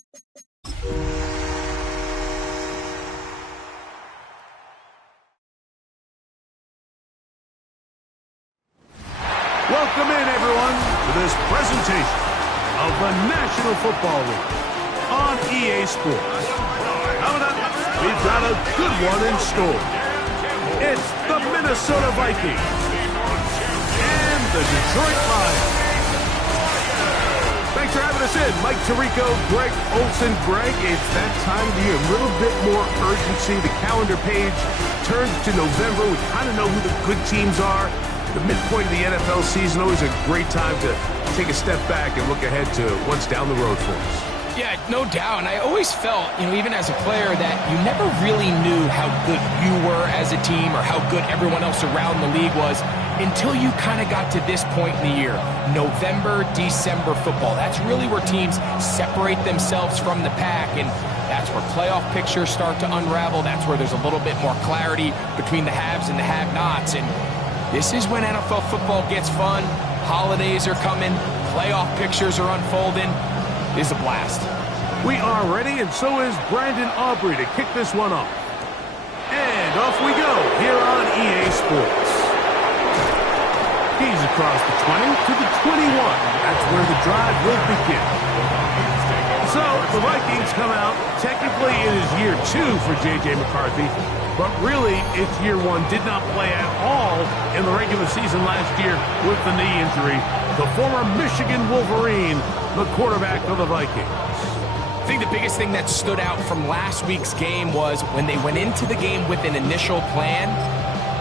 Welcome in, everyone, to this presentation of the National Football League on EA Sports. Coming up, we've got a good one in store. It's the Minnesota Vikings and the Detroit Lions. Thanks for having us in. Mike Tirico, Greg Olson. Greg, it's that time of the year. A little bit more urgency. The calendar page turns to November. We kind of know who the good teams are. The midpoint of the NFL season, always a great time to take a step back and look ahead to what's down the road for us. Yeah, no doubt. And I always felt, even as a player, that you never really knew how good you were as a team or how good everyone else around the league was until you kind of got to this point in the year. November, December football. That's really where teams separate themselves from the pack, and that's where playoff pictures start to unravel. That's where there's a little bit more clarity between the haves and the have-nots. And this is when NFL football gets fun. Holidays are coming. Playoff pictures are unfolding. It is a blast. We are ready, and so is Brandon Aubrey to kick this one off. And off we go here on EA Sports. He's across the 20 to the 21. That's where the drive will begin. So the Vikings come out. Technically, it is year 2 for J.J. McCarthy. But really, it's year 1. Did not play at all in the regular season last year with the knee injury. The former Michigan Wolverine, the quarterback of the Vikings. I think the biggest thing that stood out from last week's game was when they went into the game with an initial plan,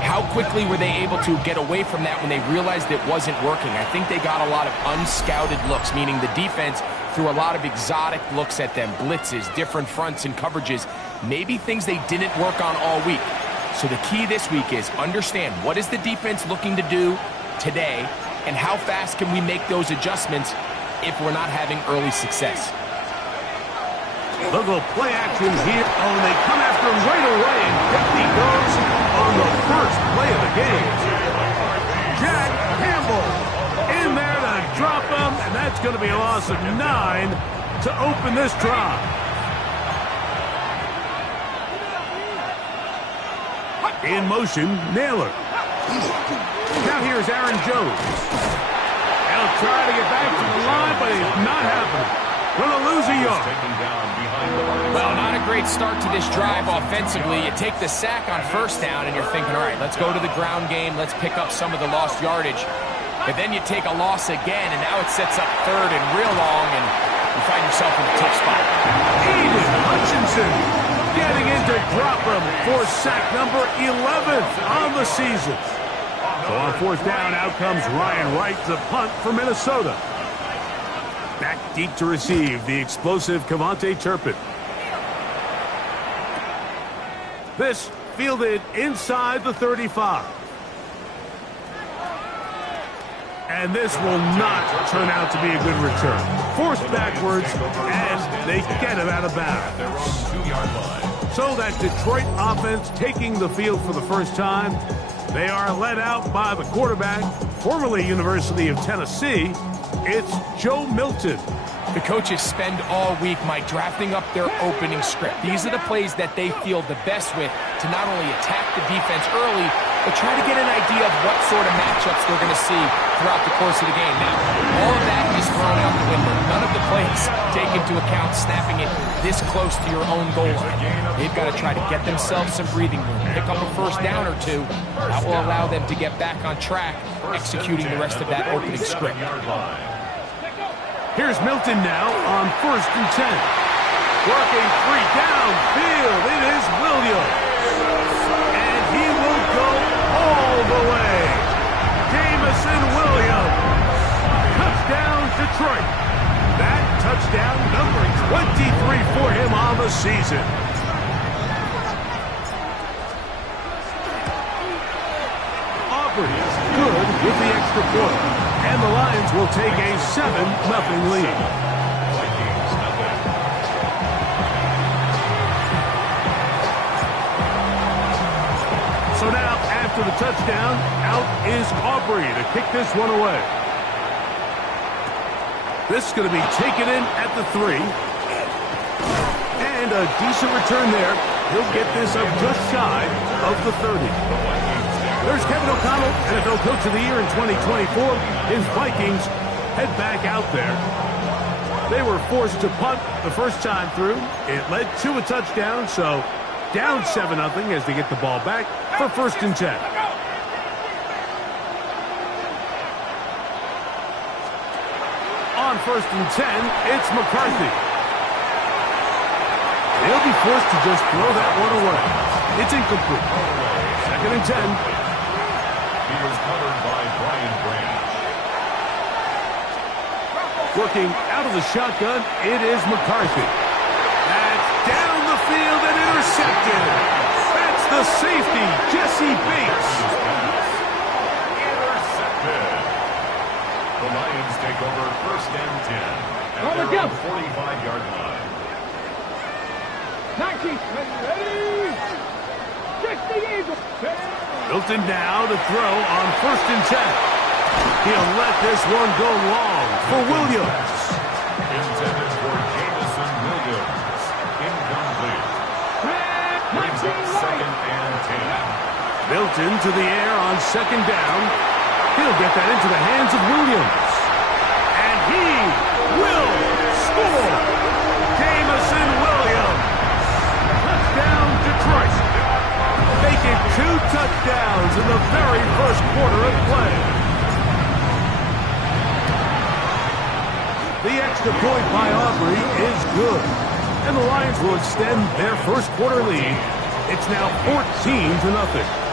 how quickly were they able to get away from that when they realized it wasn't working? I think they got a lot of unscouted looks, meaning the defense threw a lot of exotic looks at them, blitzes, different fronts and coverages, maybe things they didn't work on all week. So the key this week is understand what is the defense looking to do today and how fast can we make those adjustments if we're not having early success. They'll go play action here. Oh, and they come after him right away, and down he goes on the first play of the game. Jack Campbell in there to drop him, and that's going to be a loss of 9 to open this drive. In motion, Naylor. Now here's Aaron Jones. They'll try to get back to the line, but it's not happening. Going to lose a yard. Well, not a great start to this drive offensively. You take the sack on first down, and you're thinking, all right, let's go to the ground game. Let's pick up some of the lost yardage. But then you take a loss again, and now it sets up third and real long, and you find yourself in a tough spot. Aiden Hutchinson getting in to drop him for sack number 11th on the season. So on fourth down, out comes Ryan Wright to punt for Minnesota. Back deep to receive the explosive Kevontae Turpin. This fielded inside the 35. And this will not turn out to be a good return. Forced backwards, and they get him out of bounds. So that Detroit offense taking the field for the first time. They are led out by the quarterback, formerly University of Tennessee. It's Joe Milton. The coaches spend all week, Mike, drafting up their opening script. These are the plays that they feel the best with to not only attack the defense early, but try to get an idea of what sort of matchups they're going to see throughout the course of the game. Now, all of that is thrown out the window. None of the plays take into account snapping it this close to your own goal line. They've got to try to get themselves some breathing room, pick up a first down or two. That will allow them to get back on track, executing the rest of that opening script. Here's Milton now on 1st and 10. Working free downfield. It is Williams. And he will go all the way. Jamison Williams. Touchdown, Detroit. That touchdown number 23 for him on the season. Aubrey is good with the extra point. And the Lions will take a 7-0 lead. So now, after the touchdown, out is Aubrey to kick this one away. This is going to be taken in at the 3. And a decent return there. He'll get this up just shy of the 30. There's Kevin O'Connell, NFL Coach of the Year in 2024. His Vikings head back out there. They were forced to punt the first time through. It led to a touchdown, so down 7-0 as they get the ball back for 1st and 10. On 1st and 10, it's McCarthy. He'll be forced to just throw that one away. It's incomplete. 2nd and 10. He was covered by Brian Branch. Working out of the shotgun, it is McCarthy. That's down the field and intercepted. That's the safety, Jesse Bates. Intercepted. The Lions take over 1st and 10 at their own 45-yard line. 19, ready, 60 Eagles. Milton now to throw on 1st and 10. He'll let this one go long for Williams. Intended for Jamison Williams. Incomplete. Brings up 2nd and 10. Milton to the air on 2nd down. He'll get that into the hands of Williams. And he will score. Jamison Williams. Touchdown, Detroit. Making 2 touchdowns in the very first quarter of play. The extra point by Aubrey is good. And the Lions will extend their first quarter lead. It's now 14-0.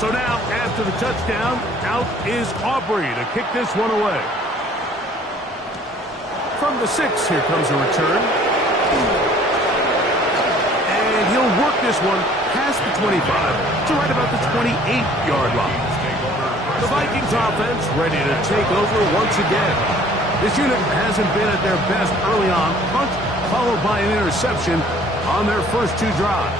So now, after the touchdown, out is Aubrey to kick this one away. From the 6, here comes a return. And he'll work this one past the 25 to right about the 28-yard line. The Vikings offense ready to take over once again. This unit hasn't been at their best early on. Punt followed by an interception on their first 2 drives.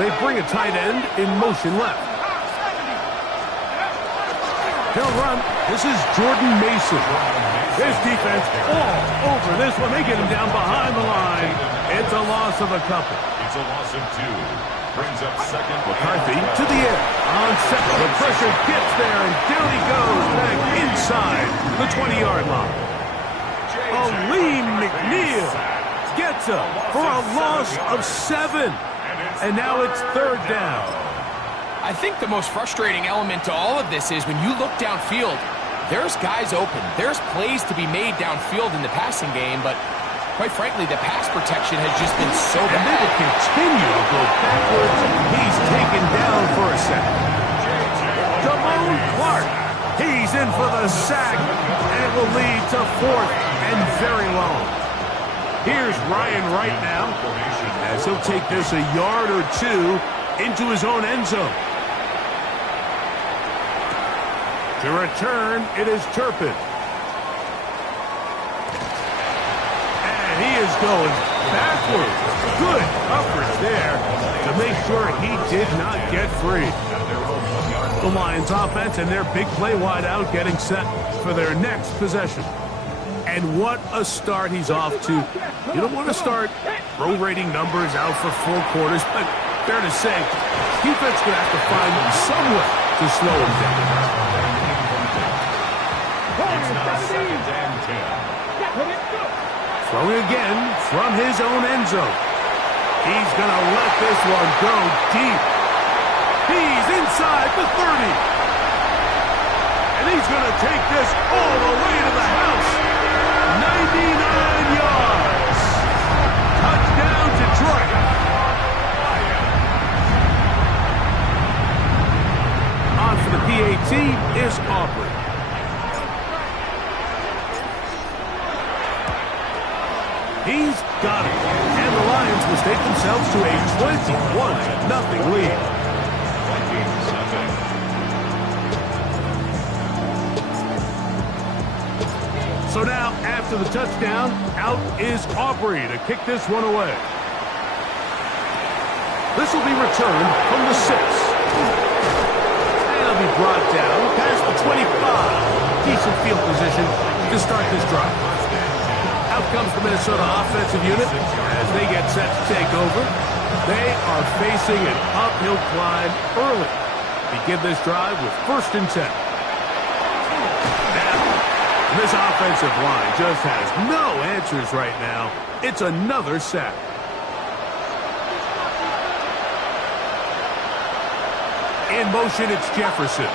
They bring a tight end in motion left. He'll run. This is Jordan Mason. His defense all over this one. They get him down behind the line. It's a loss of a couple. It's a loss of 2. Brings up 2nd. McCarthy to the air. On 2nd, the pressure gets there, and down he goes back inside the 20-yard line. Aleem McNeil gets him for a loss of 7. And now it's 3rd down. I think the most frustrating element to all of this is when you look downfield, there's guys open. There's plays to be made downfield in the passing game, but quite frankly, the pass protection has just been so bad. And they will continue to go backwards. He's taken down for a second. Damone Clark. He's in for the sack, and it will lead to 4th and very long. Here's Ryan Wright now, as he'll take this a yard or 2 into his own end zone. To return, it is Turpin. And he is going backwards. Good coverage there to make sure he did not get free. The Lions offense and their big play wideout getting set for their next possession. And what a start he's off to. You don't want to start prorating numbers out for full quarters, but fair to say, defense going to have to find some way to slow him down. It's now 2nd and 10. Throwing again from his own end zone. He's going to let this one go deep. He's inside the 30. And he's going to take this all the way to the house. 99 yards. Touchdown, Detroit. He's got it. And the Lions mistake themselves to a 21-0 lead. Vikings nothing. So now, after the touchdown, out is Aubrey to kick this one away. This will be returned from the 6. And it'll be brought down past the 25. Decent field position to start this drive. Out comes the Minnesota offensive unit as they get set to take over. They are facing an uphill climb early. Begin this drive with 1st and 10. Now, this offensive line just has no answers right now. It's another sack. In motion, it's Jefferson.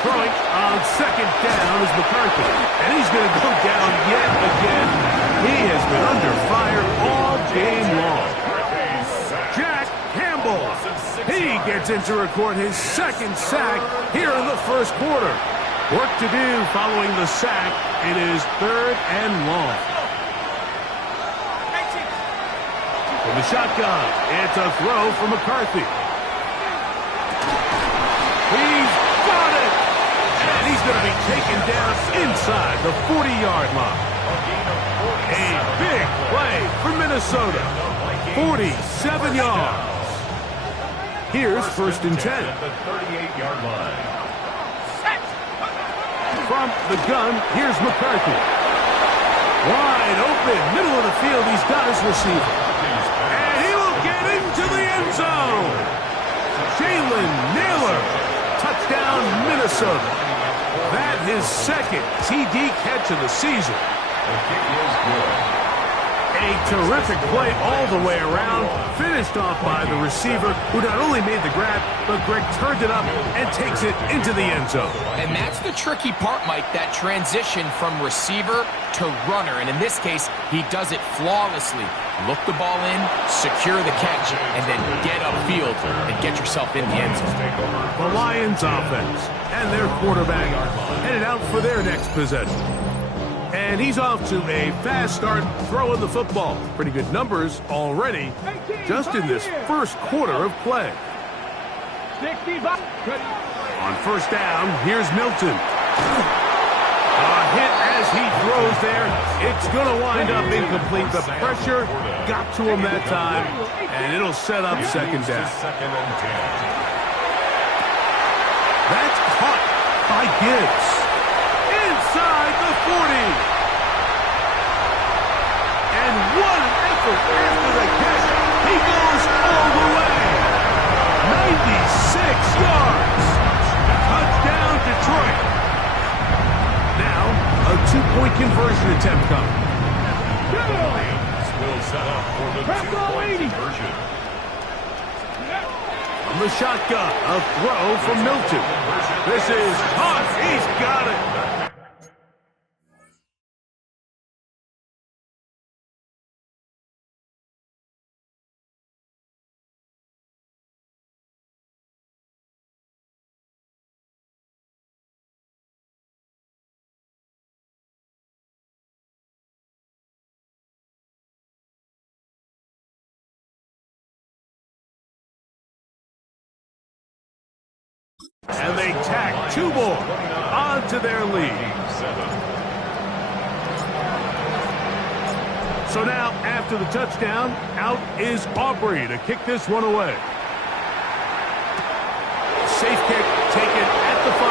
Throwing on 2nd down is McCarthy. And he's going to go down yet again. He has been under fire all game long. Jack Campbell. He gets in to record his 2nd sack here in the 1st quarter. Work to do following the sack. It is 3rd and long. From the shotgun, it's a throw for McCarthy. He's got it! And he's going to be taken down inside the 40-yard line. A big play for Minnesota. 47 yards. Here's 1st and 10. At the 38-yard line. From the gun, here's McCarthy. Wide open, middle of the field, he's got his receiver. And he will get into the end zone. Jalen Naylor, touchdown Minnesota. That his 2nd TD catch of the season. The kick is good. A terrific play all the way around, finished off by the receiver, who not only made the grab, but Greg turned it up and takes it into the end zone. And that's the tricky part, Mike, that transition from receiver to runner. And in this case, he does it flawlessly. Look the ball in, secure the catch, and then get upfield and get yourself in the end zone. The Lions offense and their quarterback headed out for their next possession. And he's off to a fast start throwing the football. Pretty good numbers already just in this 1st quarter of play. On 1st down, here's Milton. A hit as he throws there. It's going to wind up incomplete. The pressure got to him that time, and it'll set up 2nd down. 2nd and 10. That's caught by Gibbs. Inside the 40. And what an effort after the catch. He goes all the way. 96 yards. Touchdown, Detroit. Now, a 2-point conversion attempt coming. Lions will set up for the 2-point conversion. From the shotgun, a throw from Milton. This is caught. He's got it. And they tack 2 more onto their lead. So now, after the touchdown, out is Aubrey to kick this one away. Safe kick taken at the 5.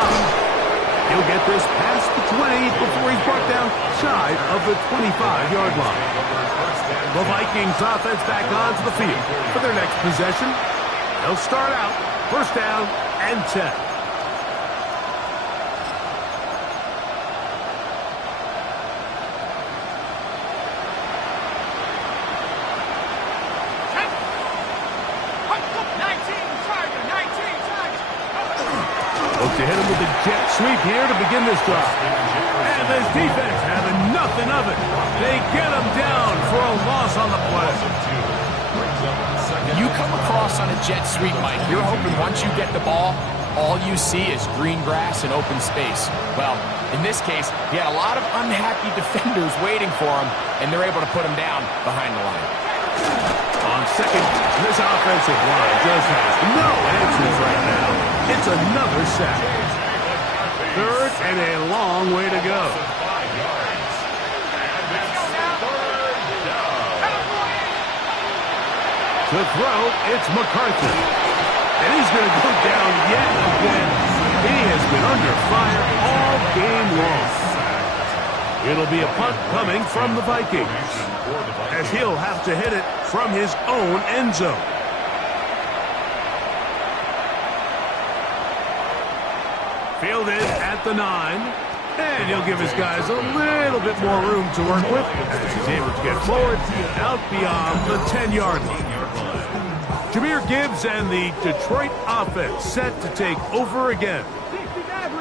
He'll get this past the 20 before he's brought down shy of the 25-yard line. The Vikings offense back onto the field for their next possession. They'll start out 1st down and 10. Look to hit him with a jet sweep here to begin this drive. And this defense having nothing of it. They get him down for a loss on the play. You come across on a jet sweep, Mike, you're hoping once you get the ball, all you see is green grass and open space. Well, In this case, he had a lot of unhappy defenders waiting for him, and they're able to put him down behind the line. On second, this offensive line just has no answers right now. It's another sack. Third and a long way to go. To throw, it's McCarthy. And he's going to go down yet again. He has been under fire all game long. It'll be a punt coming from the Vikings, as he'll have to hit it from his own end zone. Fielded at the 9. And he'll give his guys a little bit more room to work with as he's able to get forward out beyond the 10-yard line. Jahmyr Gibbs and the Detroit offense set to take over again.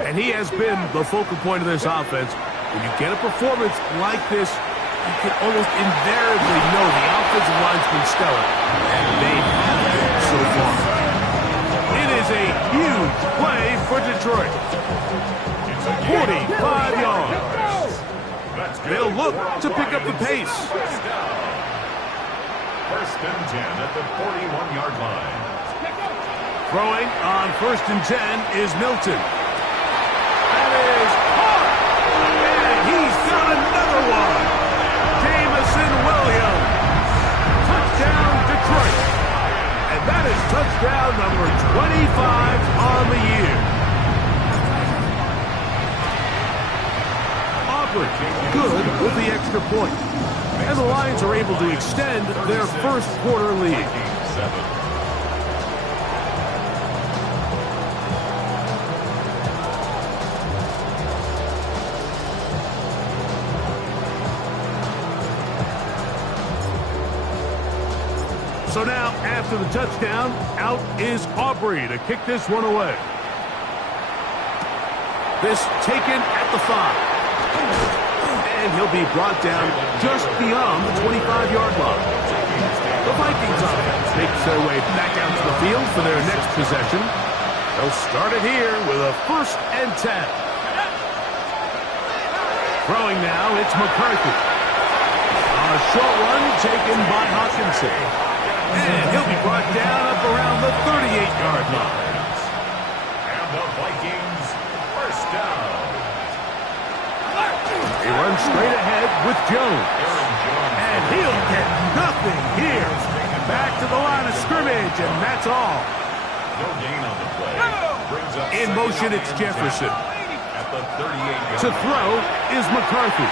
And he has been the focal point of this offense. When you get a performance like this, you can almost invariably know the offensive line's been stellar. And they have been so far. It is a huge play for Detroit. 45 yards. They'll look to pick up the pace. First and 10 at the 41-yard line. Throwing on first and 10 is Milton. That is hard. And he's got another one. Jamison Williams. Touchdown, Detroit. And that is touchdown number 25 on the year. Good with the extra point. And the Lions are able to extend their first quarter lead. So now, after the touchdown, out is Aubrey to kick this one away. This taken at the 5. And he'll be brought down just beyond the 25-yard line. The Vikings offense makes their way back out to the field for their next possession. They'll start it here with a first and 10. Throwing now, it's McCarthy. A short one taken by Hawkinson. And he'll be brought down up around the 38-yard line. And the Vikings first down. He runs straight ahead with Jones. And he'll get nothing here. Back to the line of scrimmage, and that's all. No gain on the play. Brings up In motion, it's Jefferson. at the 38-yard To throw is McCarthy.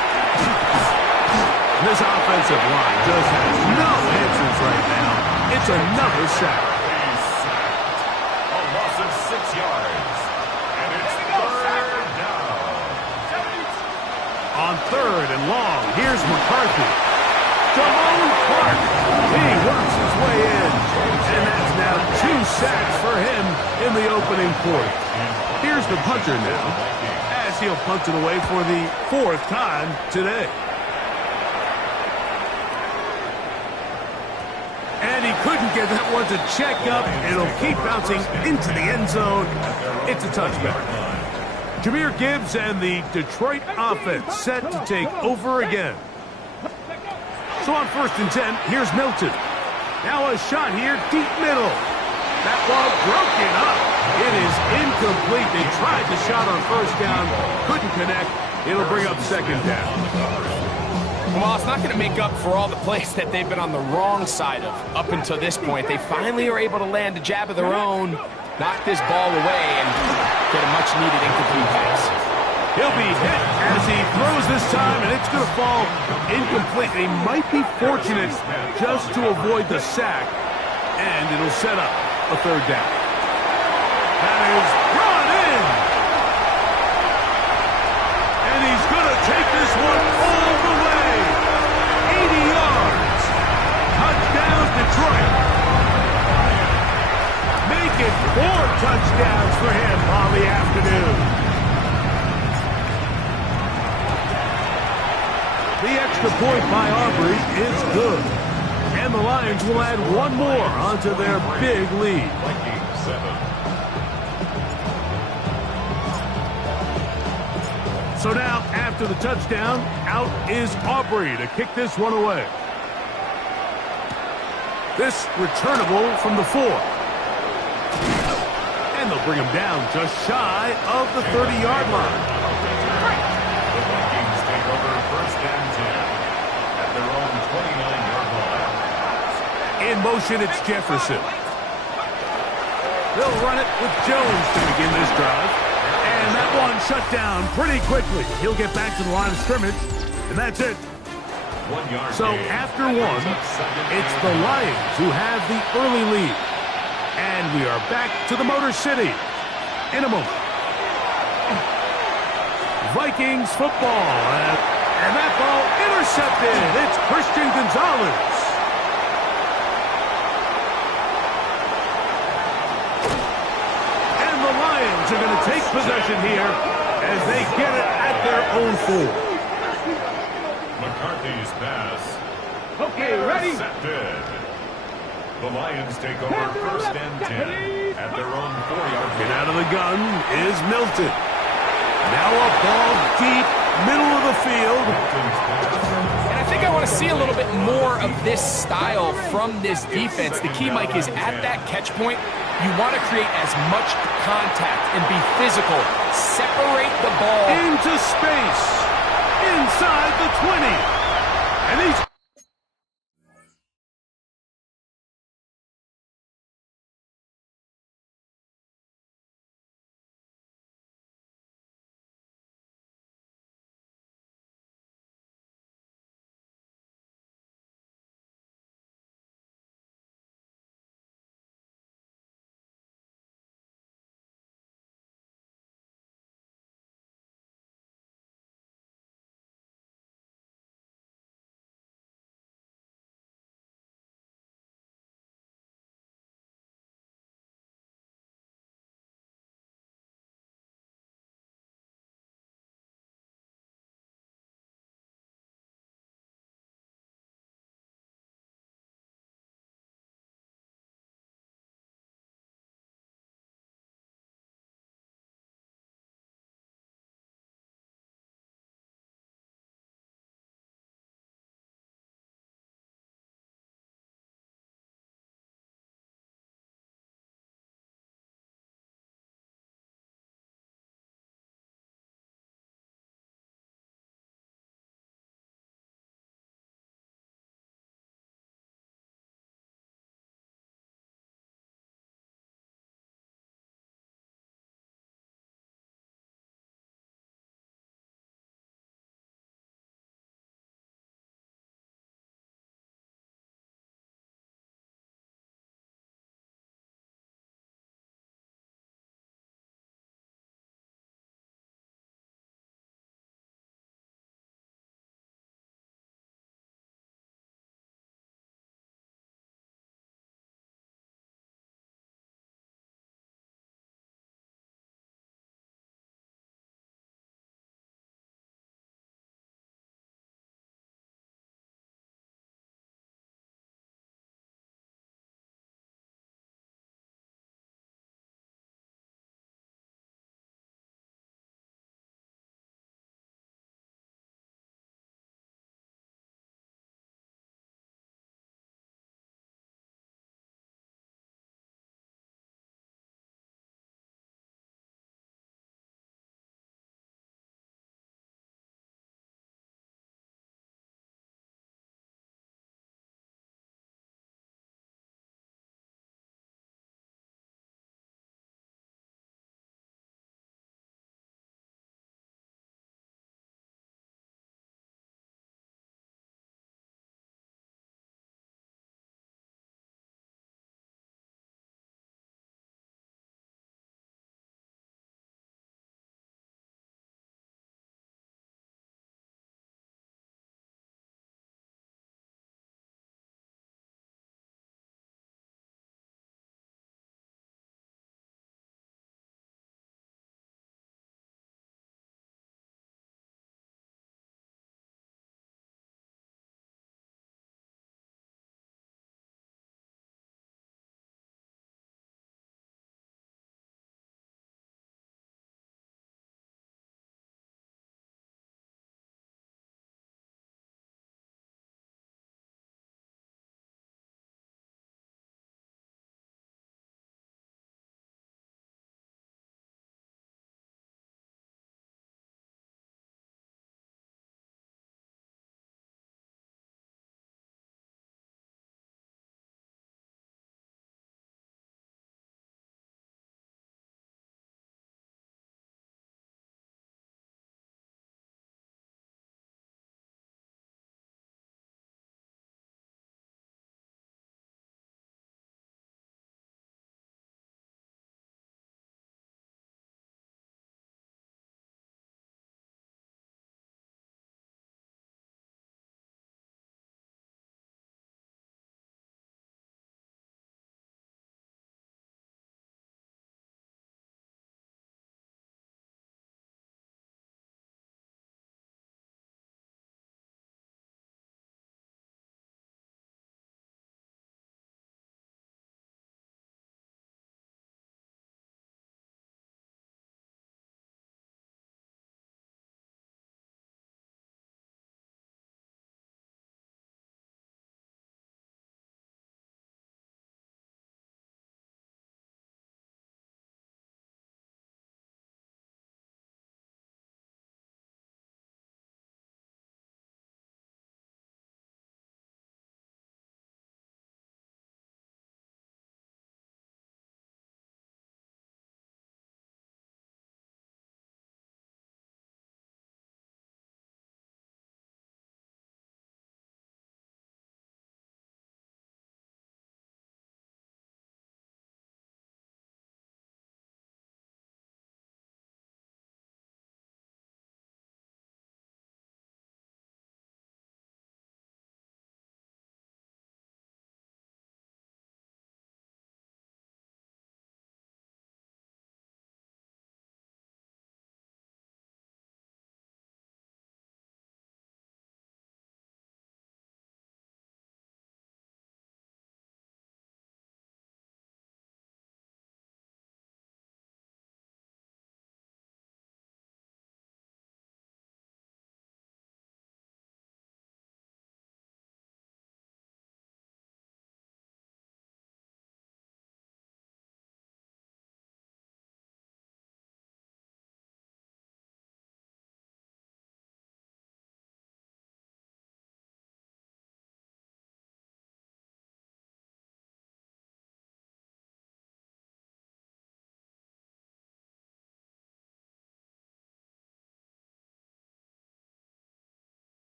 This offensive line just has no answers right now. It's another sack. A loss of 6 yards. And it's third down. On third and long, here's McCarthy. Damone Clark. He works his way in. And that's now 2 sacks for him in the opening quarter. Here's the punter now, as he'll punt it away for the 4th time today. And he couldn't get that one to check up. It'll keep bouncing into the end zone. It's a touchback. Jahmyr Gibbs and the Detroit offense set to take over again. So on first and 10, here's Milton. Now a shot here, deep middle. That ball broken up. It is incomplete. They tried the shot on first down, couldn't connect. It'll bring up second down. Well, it's not going to make up for all the plays that they've been on the wrong side of up until this point. They finally are able to land a jab of their own, knock this ball away, and get a much-needed incomplete pass. He'll be hit as he throws this time, and it's going to fall incomplete. They might be fortunate just to avoid the sack, and it'll set up a third down. That is brought in. And he's going to take this one all the way. 80 yards. Touchdown, Detroit. Make it 4 touchdowns for him on the afternoon. The extra point by Aubrey is good. And the Lions will add one more onto their big lead. Vikings 7. So now, after the touchdown, out is Aubrey to kick this one away. This returnable from the 4. And they'll bring him down just shy of the 30-yard line. The Vikings take over first and 10 at their own 29-yard line. In motion, it's Jefferson. They'll run it with Jones to begin this drive. And that one shut down pretty quickly. He'll get back to the line of scrimmage, and that's it. 1 yard So gain. after one, it's the Lions who have the early lead. And we are back to the Motor City in a moment. Vikings football. And that ball intercepted. It's Christian Gonzalez. And the Lions are going to take possession here as they get it at their own 4. McCarthy's pass. Okay, ready? Intercepted. The Lions take over first and 10 at their own 4-yard Get line. out of the gun is Milton. Now a ball deep, middle of the field. And I think I want to see a little bit more of this style from this defense. The key, Mike, is at that catch point, you want to create as much contact and be physical. Separate the ball. Into space. Inside the 20. And he's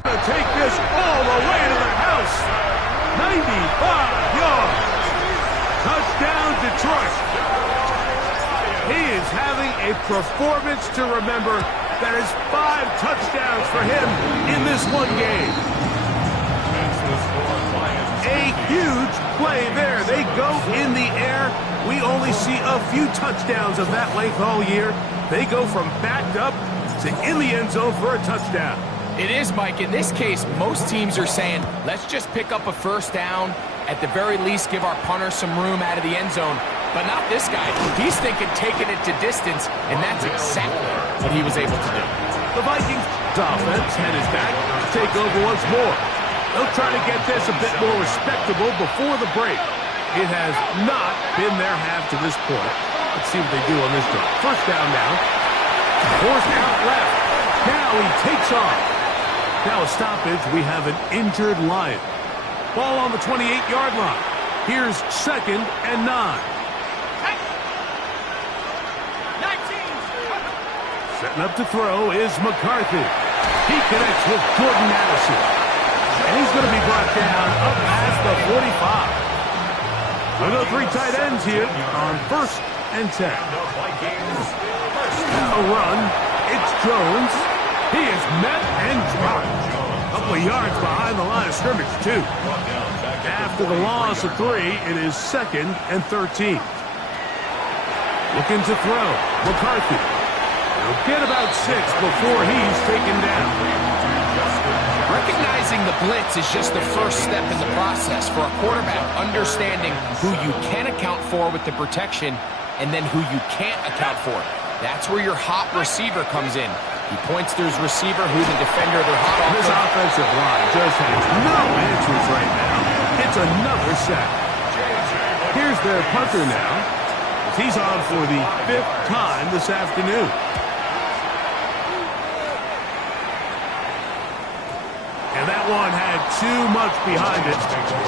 To take this all the way to the house. 95 yards. Touchdown, Detroit. He is having a performance to remember. That is 5 touchdowns for him in this one game. A huge play there. They go in the air. We only see a few touchdowns of that length all year. They go from backed up to in the end zone for a touchdown. It is, Mike. In this case, most teams are saying, let's just pick up a first down. At the very least, give our punter some room out of the end zone. But not this guy. He's thinking taking it to distance, and that's exactly what he was able to do. The Vikings offense and his back take over once more. They'll try to get this a bit more respectable before the break. It has not been their half to this point. Let's see what they do on this drive. First down now. Forced out left. Now he takes off. Now a stoppage. We have an injured Lion. Ball on the 28-yard line. Here's 2nd and 9. Setting up to throw is McCarthy. He connects with Jordan Addison. And he's going to be brought down up past the 45. We'll go 3 tight ends here on 1st and 10. A run. It's Jones. He is met and dropped. A couple of yards behind the line of scrimmage, too. After the loss of 3, it is 2nd and 13. Looking to throw. McCarthy. He'll get about 6 before he's taken down. Recognizing the blitz is just the first step in the process for a quarterback, understanding who you can account for with the protection and then who you can't account for. That's where your hot receiver comes in. He points to his receiver, who the defender they're hot off. This offensive line just has no answers right now. It's another sack. Here's their punter now. He's on for the 5th time this afternoon. And that one had too much behind it.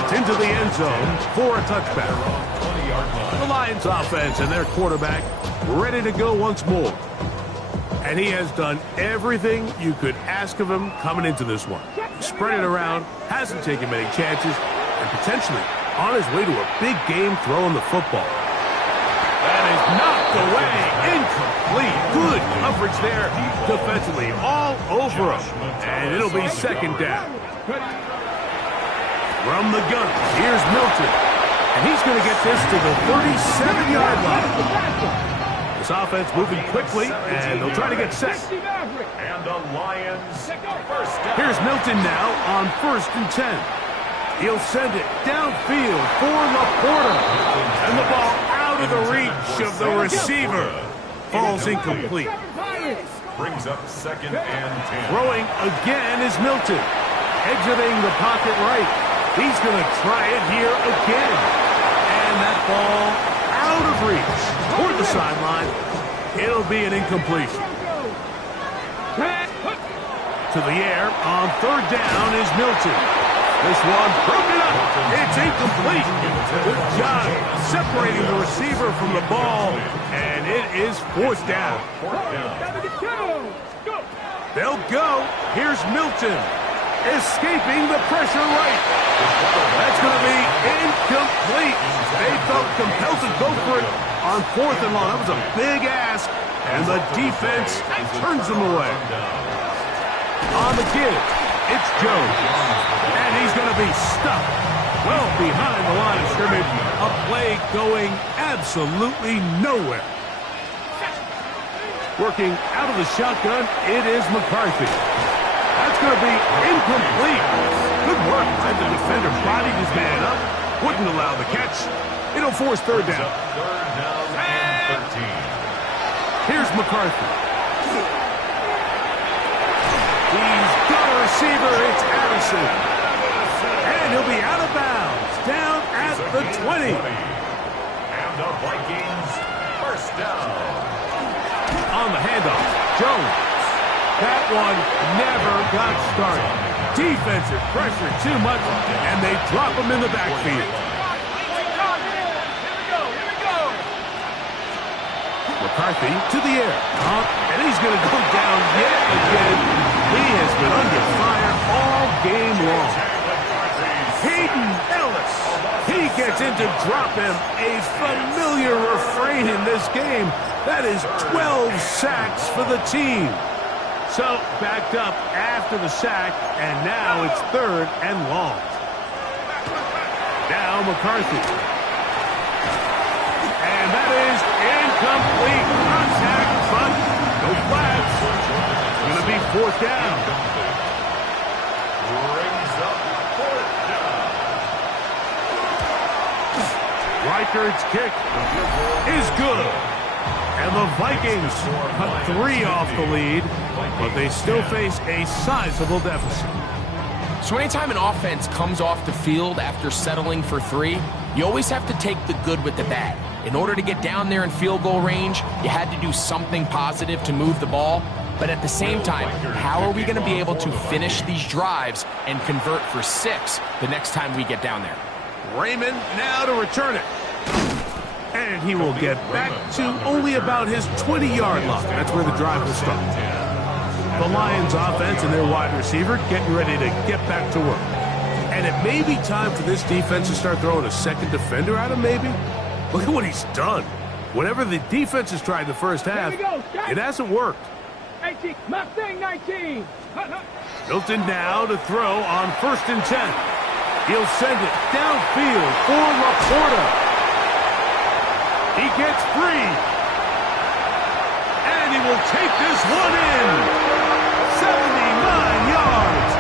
It's into the end zone for a touchback. The Lions offense and their quarterback ready to go once more. And he has done everything you could ask of him coming into this one. Spread it around, hasn't taken many chances, and potentially on his way to a big game throwing the football. That is knocked away. Incomplete. Good coverage there defensively. All over him. And it'll be 2nd down. From the gun, here's Milton. And he's going to get this to the 37-yard line. This offense moving quickly, and they'll try to get set. And the Lions first down. Here's Milton now on 1st and 10. He'll send it downfield for Laporta. And the ball out of the reach of the receiver. Falls incomplete. Brings up 2nd and 10. Throwing again is Milton. Exiting the pocket right. He's going to try it here again. And that ball out of reach toward the sideline. It'll be an incompletion. To the air on 3rd down is Milton. This one broken up. It's incomplete. Good job separating the receiver from the ball. And it is 4th down. They'll go. Here's Milton. Escaping the pressure right. That's going to be incomplete. They felt compelled to go for it on 4th and long. That was a big ask. And the defense turns them away. On the give, it's Jones. And he's going to be stuck well behind the line of scrimmage. A play going absolutely nowhere. Working out of the shotgun, it is McCarthy. That's going to be incomplete. Good work by the defender. Bodied his man up. Wouldn't allow the catch. It'll force 3rd down. 3rd down and 13. Here's McCarthy. He's got a receiver. It's Addison. And he'll be out of bounds. Down at the 20. And the Vikings first down. On the handoff, Jones. That one never got started. Defensive pressure too much, and they drop him in the backfield. McCarthy to the air. And he's going to go down yet again. He has been under fire all He gets in to drop him. A familiar refrain in this game. That is 12 sacks for the team. So, backed up after the sack, and now it's 3rd and long. Now McCarthy. And that is incomplete. Contact, but no flags. It's going to be 4th down. Brings up 4th down. Reichard's kick is good. And the Vikings cut 3 off the lead, but they still face a sizable deficit. So anytime an offense comes off the field after settling for 3, you always have to take the good with the bad. In order to get down there in field goal range, you had to do something positive to move the ball. But at the same time, how are we going to be able to finish these drives and convert for 6 the next time we get down there? Raymond now to return it. And he will get back to only about his 20-yard line. That's where the drive will start. The Lions offense and their wide receiver getting ready to get back to work. And it may be time for this defense to start throwing a second defender at him, maybe. Look at what he's done. Whenever the defense has tried the first half, it hasn't worked. 18, Mustang 19. Milton now to throw on 1st and 10. He'll send it downfield for Laporta. He gets free. And he will take this one in. 79 yards.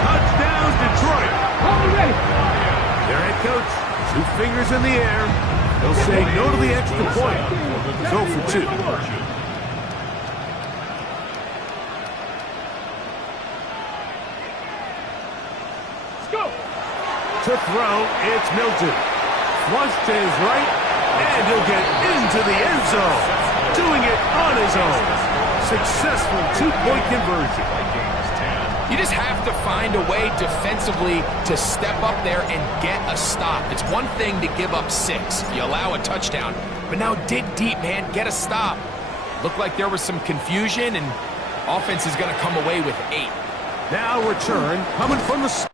Touchdown, Detroit. Already. Their head coach, 2 fingers in the air. He'll say no to the extra point. 0 for 2. Let's go. To throw, it's Milton. Flush to his right. And he'll get into the end zone. Doing it on his own. Successful 2-point conversion. You just have to find a way defensively to step up there and get a stop. It's one thing to give up 6. You allow a touchdown. But now dig deep, man. Get a stop. Looked like there was some confusion, and offense is going to come away with 8. Now return coming from the...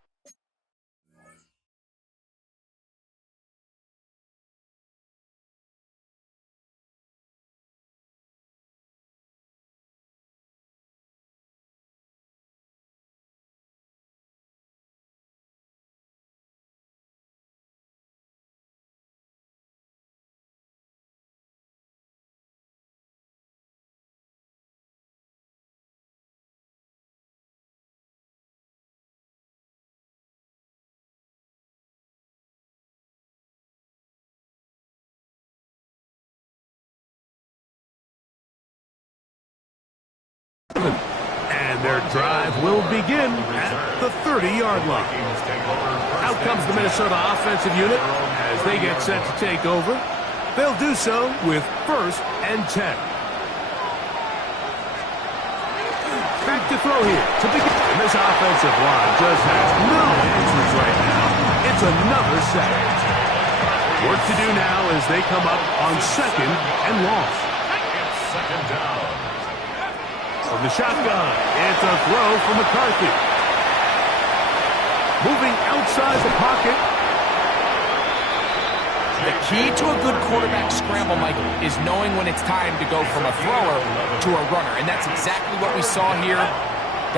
And their drive will begin at the 30-yard line. Out comes the Minnesota offensive unit as they get set to take over. They'll do so with 1st and 10. Back to throw here to begin. And this offensive line just has no answers right now. It's another sack. Work to do now as they come up on 2nd and long. It's 2nd down. From the shotgun, it's a throw from McCarthy. Moving outside the pocket. The key to a good quarterback scramble, Mike, is knowing when it's time to go from a thrower to a runner. And that's exactly what we saw here.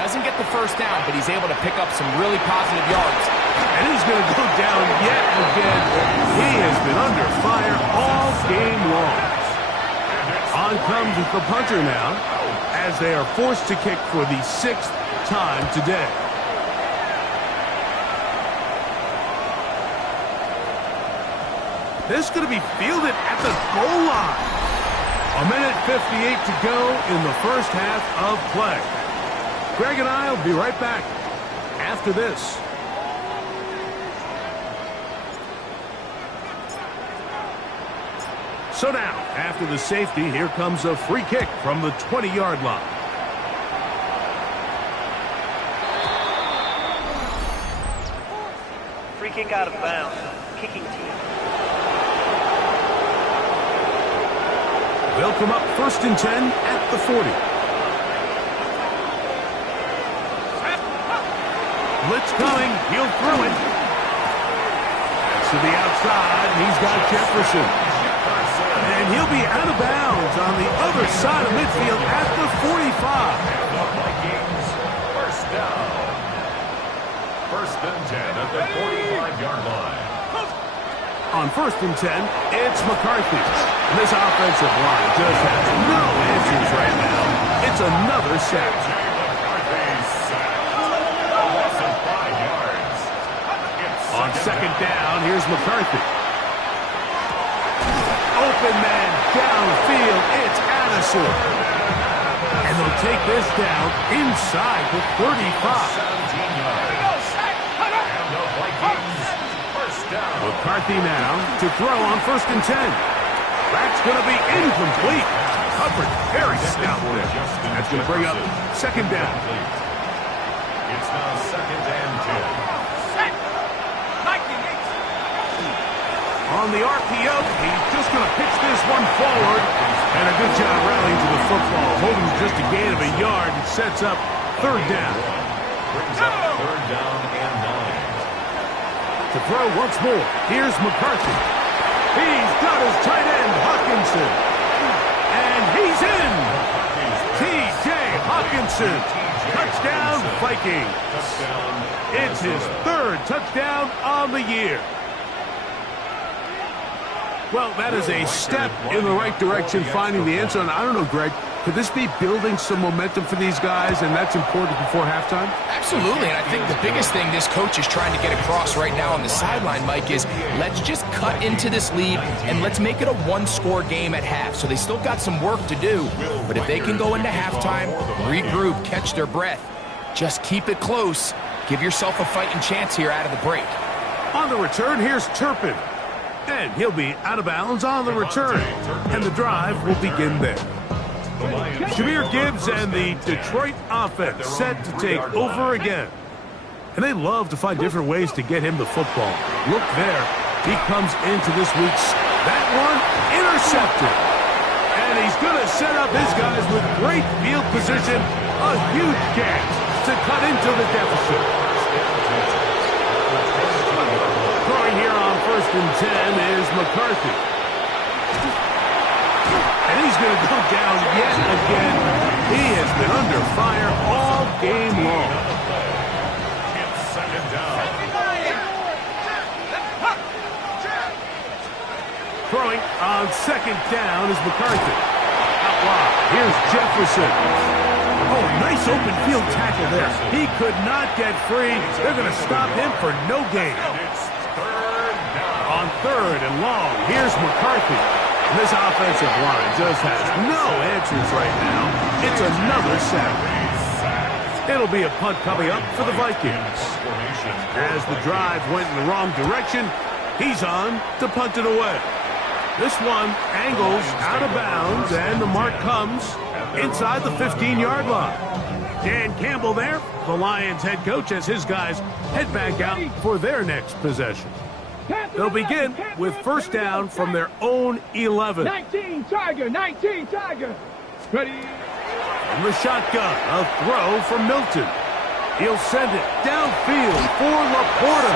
Doesn't get the first down, but he's able to pick up some really positive yards. And he's going to go down yet again. He has been under fire all game long. On comes the punter now, as they are forced to kick for the 6th time today. This is going to be fielded at the goal line. 1:58 to go in the first half of play. Greg and I will be right back after this. So now, after the safety, here comes a free kick from the 20-yard line. Free kick out of bounds. Kicking team. They'll come up 1st and 10 at the 40. Blitz coming. He'll throw it. to the outside. He's got Jefferson. And he'll be out of bounds on the other side of midfield at the 45. The Vikings, first down. First and 10 at the 45-yard line. On first and 10, it's McCarthy. This offensive line just has no answers right now. It's another sack. On second down, here's McCarthy. Open man downfield. It's Addison. And they'll take this down inside the 35. McCarthy now to throw on first and 10. That's going to be incomplete. Covered very stout there. That's going to bring up second down. It's now second and 10. On the RPO, he's just going to pitch this one forward. And a good job rallying to the football. Holding just a gain of a yard and sets up third down. Brings up third down and 9. To throw once more, here's McCarthy. He's got his tight end, Hawkinson. And he's in. T.J. Hawkinson. Touchdown, Vikings. It's his third touchdown on the year. Well, that is a step in the right direction, finding the end zone. I don't know, Greg, could this be building some momentum for these guys, and that's important before halftime? Absolutely, and I think the biggest thing this coach is trying to get across right now on the sideline, Mike, is let's just cut into this lead, and let's make it a one-score game at half. So they still got some work to do, but if they can go into halftime, regroup, catch their breath, just keep it close, give yourself a fighting chance here out of the break. On the return, here's Turpin. And he'll be out of bounds on the return. And the drive will begin there. Jahmyr Gibbs and the Detroit offense set to take over again. And they love to find different ways to get him the football. Look there. He comes into this week's. That one intercepted. And he's going to set up his guys with great field position. A huge chance to cut into the deficit. Throwing here on first and 10 is McCarthy. And he's going to go down yet again. He has been under fire all game long. It's second down. Throwing on second down is McCarthy. Out wide. Here's Jefferson. Oh, nice open field tackle there. He could not get free. They're going to stop him for no gain. On third and long, here's McCarthy. And this offensive line just has no answers right now. It's another sack. It'll be a punt coming up for the Vikings. As the drive went in the wrong direction, he's on to punt it away. This one angles out of bounds, and the mark comes inside the 15-yard line. Dan Campbell there, the Lions head coach, as his guys head back out for their next possession. They'll begin with first down from their own 11. 19 Tiger, 19 Tiger. Ready? From the shotgun, a throw from Milton. He'll send it downfield for Laporta.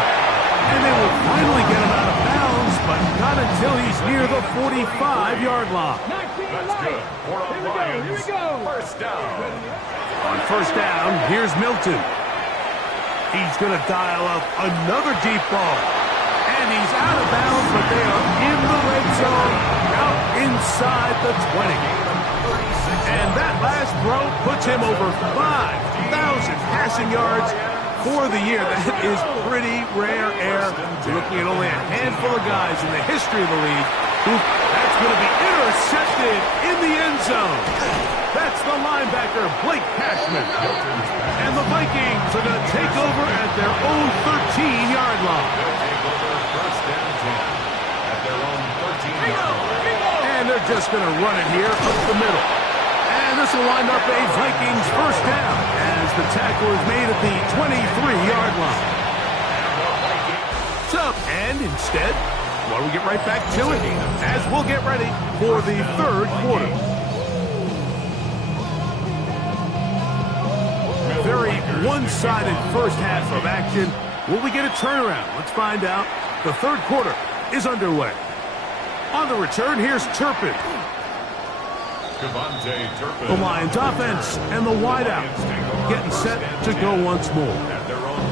And they will finally get him out of bounds, but not until he's near the 45-yard line. 19 light. Here we go. First down. On first down, here's Milton. He's going to dial up another deep ball. And he's out of bounds, but they are in the red zone, out inside the 20. And that last throw puts him over 5,000 passing yards for the year. That is pretty rare air. We're looking at only a handful of guys in the history of the league who that's going to be intercepted in the end zone. That's the linebacker, Blake Cashman. And the Vikings are going to take over at their own 13-yard line. First down 10 at their own 13-yard line. And they're just going to run it here up the middle. And this will wind up a Vikings first down as the tackle is made at the 23-yard line. So, and instead, why don't we get right back to it as we'll get ready for the third quarter. Very one-sided first half of action. Will we get a turnaround? Let's find out The third quarter is underway. On the return, here's Turpin. The Lions offense and the wideout getting set to go once more.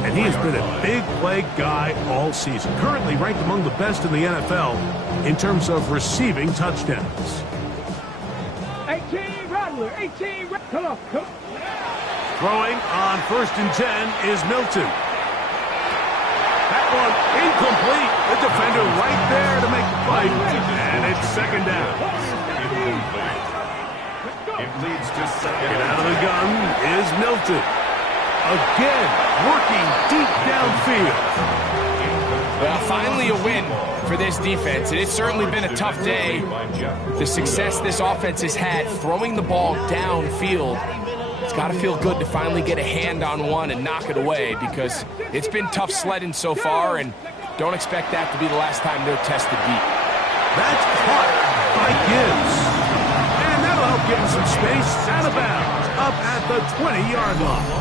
And he has been a big play guy all season. Currently ranked among the best in the NFL in terms of receiving touchdowns. 18 Rattler, 18 Rattler. Come on, come on. Throwing on 1st and 10 is Milton. That one incomplete. The defender right there to make the fight. And it's 2nd down. It leads to 2nd. Get out of the gun is Milton. Again, working deep downfield. Well, finally a win for this defense, and it's certainly been a tough day. The success this offense has had throwing the ball downfield, it's got to feel good to finally get a hand on one and knock it away, because it's been tough sledding so far, and don't expect that to be the last time they're tested deep. That's caught by Gibbs. And that'll help give him some space out of bounds up at the 20-yard line.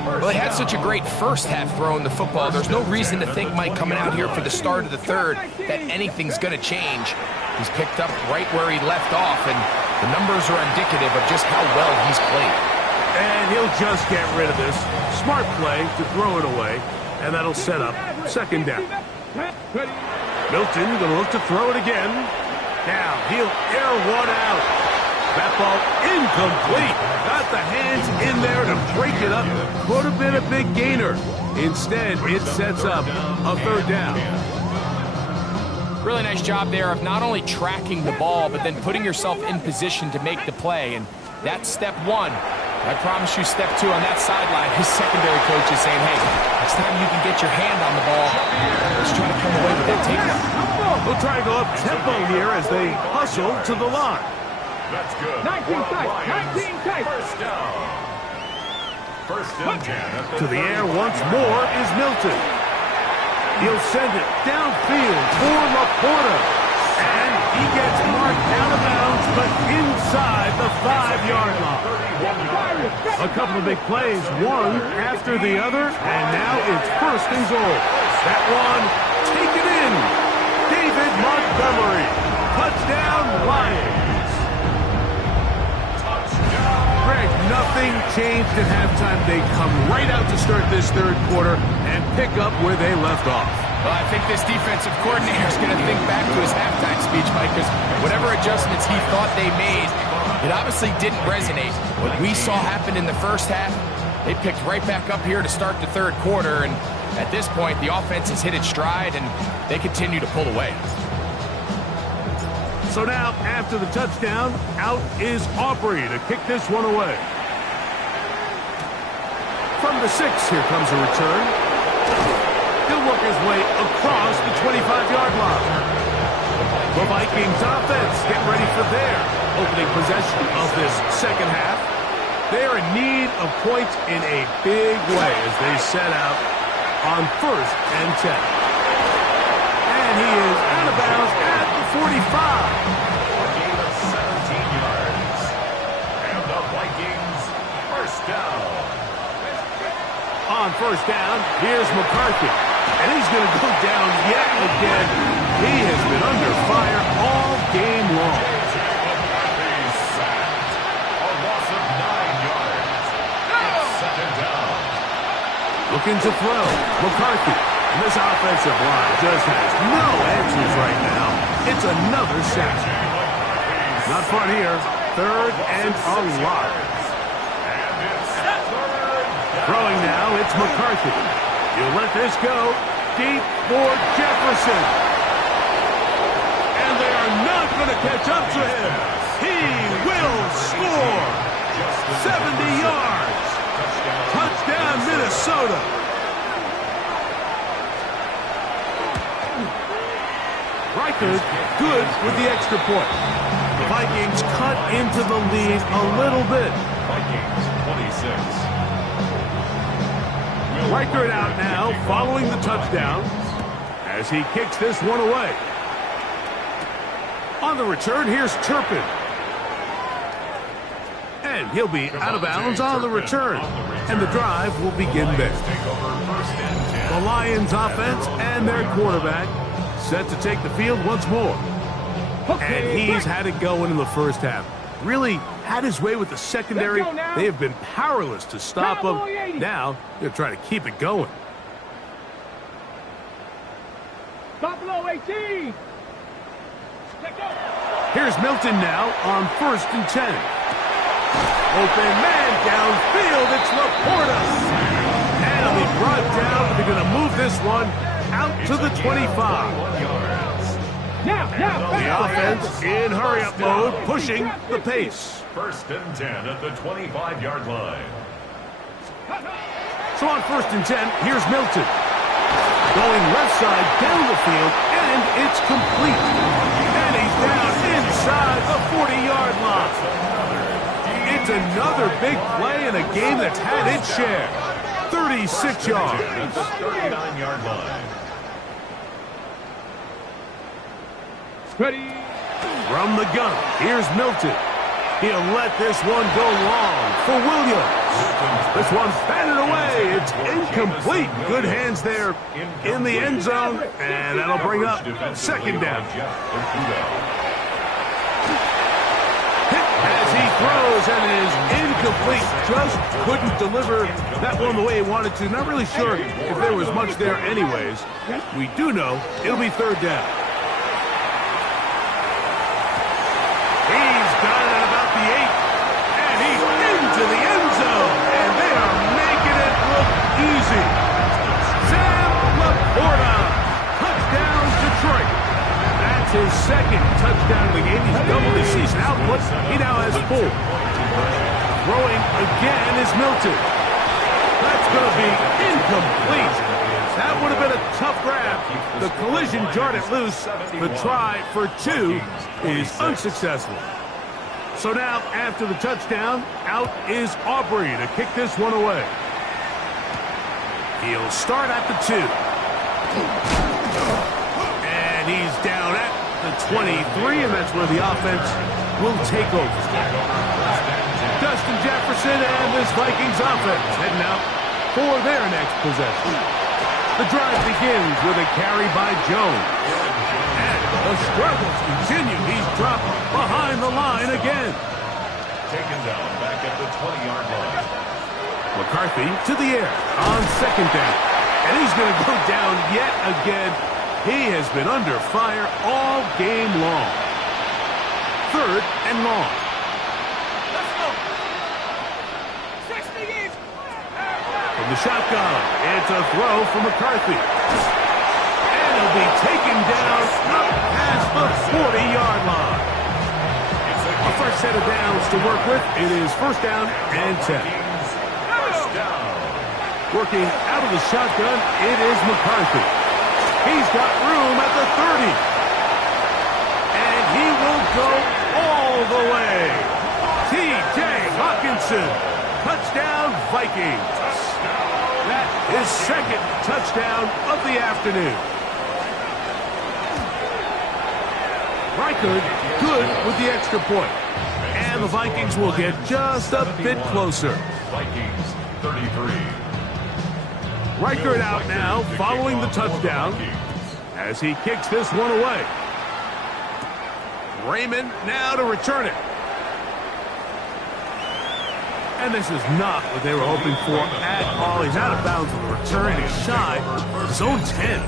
Well, they had such a great first half throwing the football. There's no reason to think, Mike, coming out here for the start of the third, that anything's going to change. He's picked up right where he left off, and the numbers are indicative of just how well he's played. And he'll just get rid of this. Smart play to throw it away, and that'll set up 2nd down. Milton going to look to throw it again. Now he'll air one out. That ball incomplete. Got the hands in there to break it up. Could have been a big gainer. Instead, it sets up a 3rd down. Really nice job there of not only tracking the ball, but then putting yourself in position to make the play. And that's step 1. I promise you step 2 on that sideline. His secondary coach is saying, hey, next time you can get your hand on the ball, let's try to come away with that takedown. They'll try to go up tempo here as they hustle to the line. That's good. 19 tight, 19 tight. 1st down. 1st and 10. To the air once more is Milton. He'll send it downfield for Laporta. And he gets marked out of bounds, but inside the 5-yard line. A couple of big plays, one after the other, and now it's 1st and goal. That one, take it in. David Montgomery. Touchdown, Lions. Nothing changed at halftime. They come right out to start this 3rd quarter and pick up where they left off. Well, I think this defensive coordinator is going to think back to his halftime speech, Mike, because whatever adjustments he thought they made, it obviously didn't resonate. What we saw happen in the first half, they picked right back up here to start the 3rd quarter, and at this point, the offense has hit its stride, and they continue to pull away. So now, after the touchdown, out is Aubrey to kick this one away. From the 6, here comes a return. He'll work his way across the 25-yard line. The Vikings offense get ready for their opening possession of this 2nd half. They're in need of points in a big way as they set out on 1st and 10. And he is out of bounds at the 45. A gain of 17 yards. And the Vikings 1st down. On 1st down, here's McCarthy. And he's going to go down yet again. He has been under fire all game long. Sacked. A loss of 9 yards. It's 2nd down. Looking to throw. McCarthy. And this offensive line just has no answers right now. It's another sack. Not fun here. 3rd and a lot. Throwing now, it's McCarthy. He'll let this go. Deep for Jefferson. And they are not going to catch up to him. He will score. 70 yards. Touchdown, Minnesota. Riker good with the extra point. The Vikings cut into the lead a little bit. Vikings 26. Riker it out now, following the touchdown, as he kicks this one away. On the return, here's Turpin. And he'll be out of bounds on the return. And the drive will begin there. The Lions offense and their quarterback set to take the field once more. And he's had it going in the first half. Really had his way with the secondary. They have been powerless to stop him. Now they're trying to keep it going. Stop below 18. Here's Milton now on 1st and 10. Open man downfield. It's Laporta. And he'll be brought down. They're going to move this one out to the 25. Now, The offense in hurry-up mode, pushing the pace. 1st and 10 at the 25-yard line. So on 1st and 10, here's Milton. Going left side down the field, and it's complete. And he's down inside the 40-yard line. It's another big play in a game that's had its share. 36 yards. At the 39-yard line. Ready. From the gun, here's Milton. He'll let this one go long for Williams. This one's batted away. It's incomplete. Good hands there in the end zone, and that'll bring up 2nd down. Hit as he throws, and it is incomplete. Just couldn't deliver that one the way he wanted to. Not really sure if there was much there anyways. We do know it'll be 3rd down. He's got it at about the 8, and he's into the end zone, and they are making it look easy. Sam Laporta, touchdown Detroit. That's his 2nd touchdown of the game. He's doubled his season output. He now has 4. Throwing again is Milton. That's going to be incomplete. That would have been a tough grab. The collision jarred it loose. The try for 2 is unsuccessful. So now, after the touchdown, out is Aubrey to kick this one away. He'll start at the 2. And he's down at the 23, and that's where the offense will take over. Justin Jefferson and this Vikings offense heading out for their next possession. The drive begins with a carry by Jones. And the struggles continue. He's dropped behind the line again. Taken down back at the 20-yard line. McCarthy to the air on 2nd down. And he's going to go down yet again. He has been under fire all game long. 3rd and long. Let's go. 60 years. From the shotgun, it's a throw for McCarthy. And he'll be taken down up past the 40-yard line. A first set of downs to work with. It is 1st down and 10. Working out of the shotgun, it is McCarthy. He's got room at the 30. And he will go all the way. T.J. Hawkinson. Touchdown, Vikings. That is 2nd touchdown of the afternoon. Reichard good with the extra point. And the Vikings will get just a bit closer. Vikings 33. Reichard out now following the touchdown as he kicks this one away. Raymond now to return it. And this is not what they were hoping for at all. He's out of bounds on the return. He's shy. Zone 10.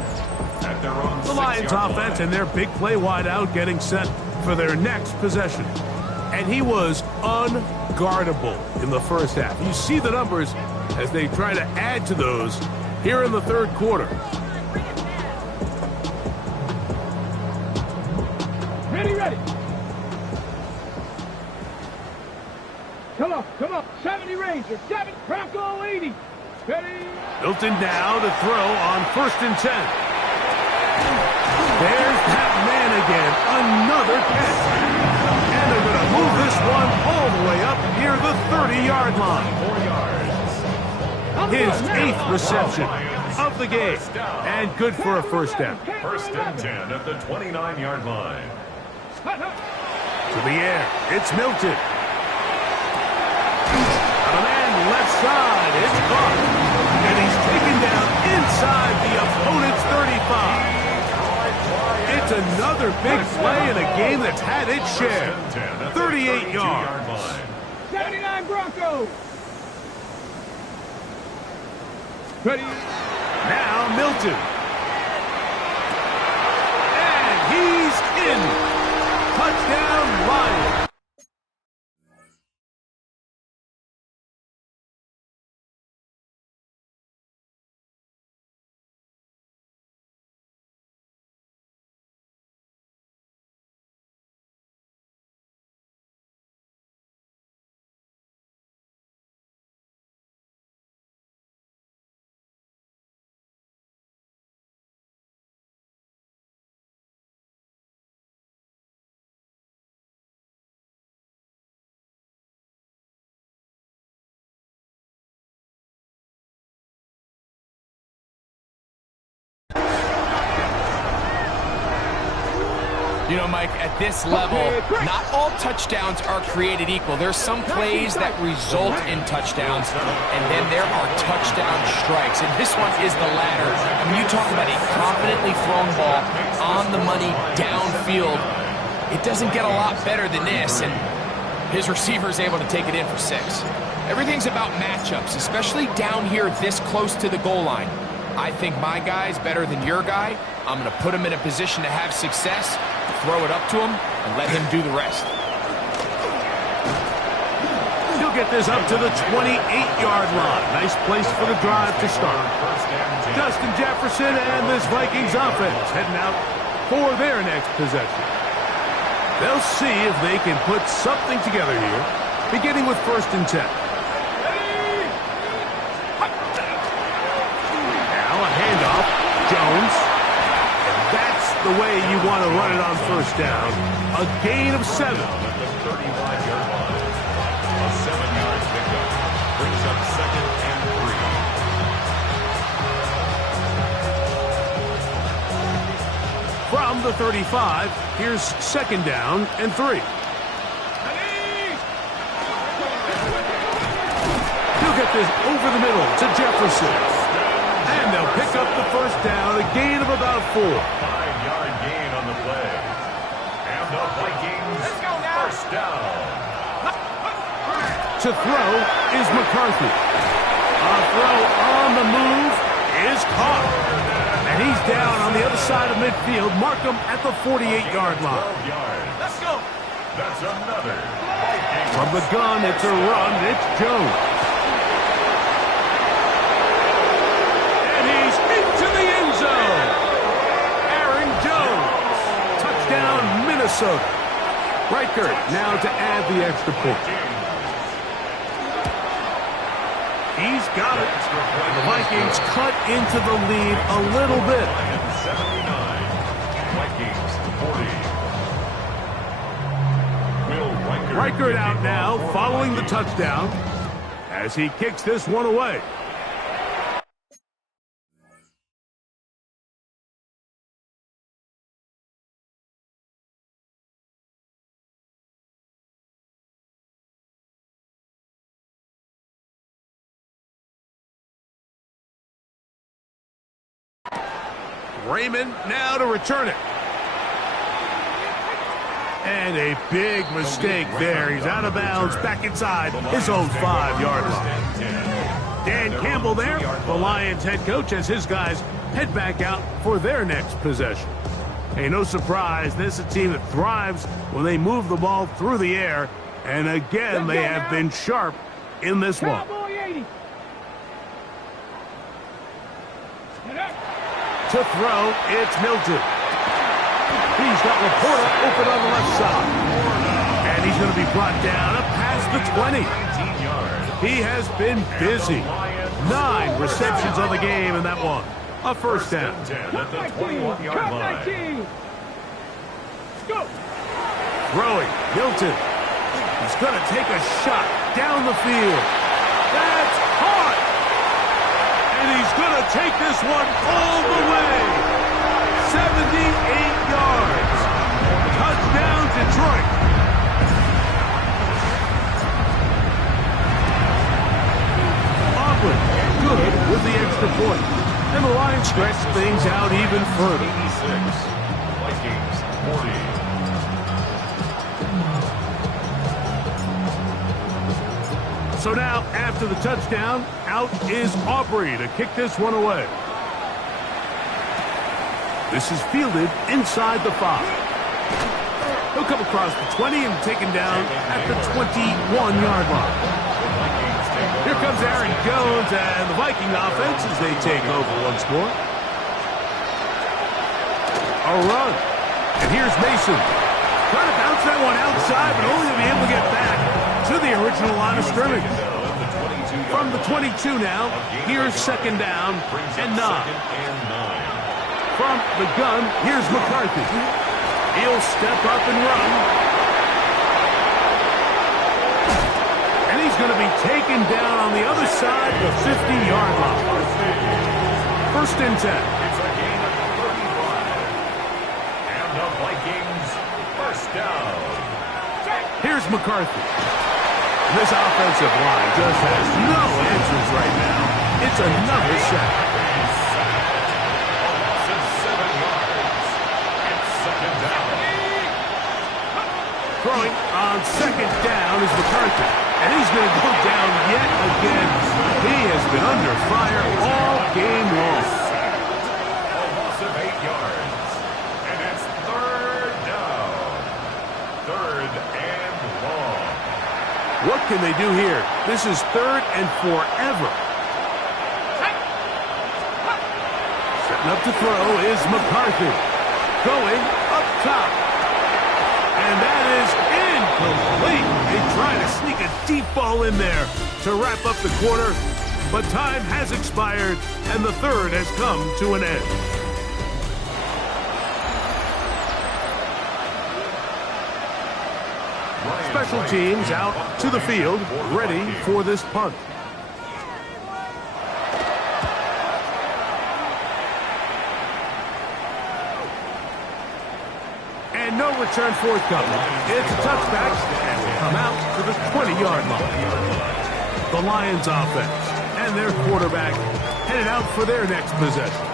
The Lions offense and their big play wide out getting set for their next possession. And he was unguardable in the first half. You see the numbers as they try to add to those here in the 3rd quarter. Ready. Come on. 70 Ranger, 7 Bronco 80. Ready. Milton now to throw on 1st and 10. There's that man again. Another catch. And they're going to move this one all the way up near the 30-yard line. 4 yards. His 8th reception of the game. And good for a 1st down. 1st and 10 at the 29-yard line. To the air. It's Milton. outside. It's caught. And he's taken down inside the opponent's 35. It's another big play in a game that's had its share. 38 yards. 79 Broncos. Ready. Now Milton. And he's in. Touchdown, Lions. You know, Mike, at this level, not all touchdowns are created equal. There's some plays that result in touchdowns, and then there are touchdown strikes. And this one is the latter. When you talk about a confidently thrown ball on the money downfield, it doesn't get a lot better than this, and his receiver is able to take it in for 6. Everything's about matchups, especially down here this close to the goal line. I think my guy's better than your guy. I'm going to put him in a position to have success, throw it up to him, and let him do the rest. He'll get this up to the 28-yard line. Nice place for the drive to start. Justin Jefferson and this Vikings offense heading out for their next possession. They'll see if they can put something together here, beginning with 1st and 10. Now a handoff. Jones. The way you want to run it on 1st down. A gain of 7. At the 35-yard line. A 7-yard pickup brings up 2nd and 3. From the 35, here's 2nd down and 3. He'll get this over the middle to Jefferson. And they'll pick up the 1st down, a gain of about 4. 5-yard gain on the play. And the Vikings, 1st down. To throw is McCarthy. A throw on the move is caught. And he's down on the other side of midfield. Mark him at the 48-yard line. 12 yards. Let's go. That's another. From the gun, it's a run. It's Jones. And he's into the end zone. Aaron Jones. Touchdown, Minnesota. Reichert now to add the extra point. He's got it. The Vikings cut into the lead a little bit. 79. Vikings 40. Will Reichert out now following the touchdown as he kicks this one away. Raymond now to return it. And a big mistake there. He's out of bounds, back inside his own 5-yard line. Dan Campbell there, the Lions head coach, as his guys head back out for their next possession. Hey, no surprise, this is a team that thrives when they move the ball through the air. And again, they have been sharp in this one. To throw, it's Milton. He's got Laporta open on the left side. And he's going to be brought down up past the 20. He has been busy. 9 receptions on the game in that one. A 1st down. At the 21-yard line. Go. Throwing, Milton. He's going to take a shot down the field. That's caught. And he's going to take this one all the way. 78 yards. Touchdown, Detroit. Franklin, good with the extra point. And the Lions stretch things out even further. 86. Vikings 40. So now, after the touchdown, out is Aubrey to kick this one away. This is fielded inside the 5. He'll come across the 20 and taken down at the 21-yard line. Here comes Aaron Jones and the Viking offense as they take over once more. A run. And here's Mason. Trying to bounce that one outside, but only to be able to get back to the original line of scrimmage. From the 22 now, here's second down and 9. From the gun, here's McCarthy. He'll step up and run. And he's going to be taken down on the other side of the 50-yard line. First and 10. It's a gain of 35. And the Vikings first down. Here's McCarthy. This offensive line just has no answers right now. It's another sack. Throwing on second down is McCarthy. And he's going to go down yet again. He has been under fire all game long. A loss of 8 yards. And it's third down. Third and long. What can they do here? This is third and forever. Setting up to throw is McCarthy. Going up top. And that is incomplete. They try to sneak a deep ball in there to wrap up the quarter, but time has expired, and the third has come to an end. Special teams out to the field, ready for this punt. And no return forthcoming. It's a touchback, and will come out to the 20-yard line. The Lions offense and their quarterback headed out for their next possession.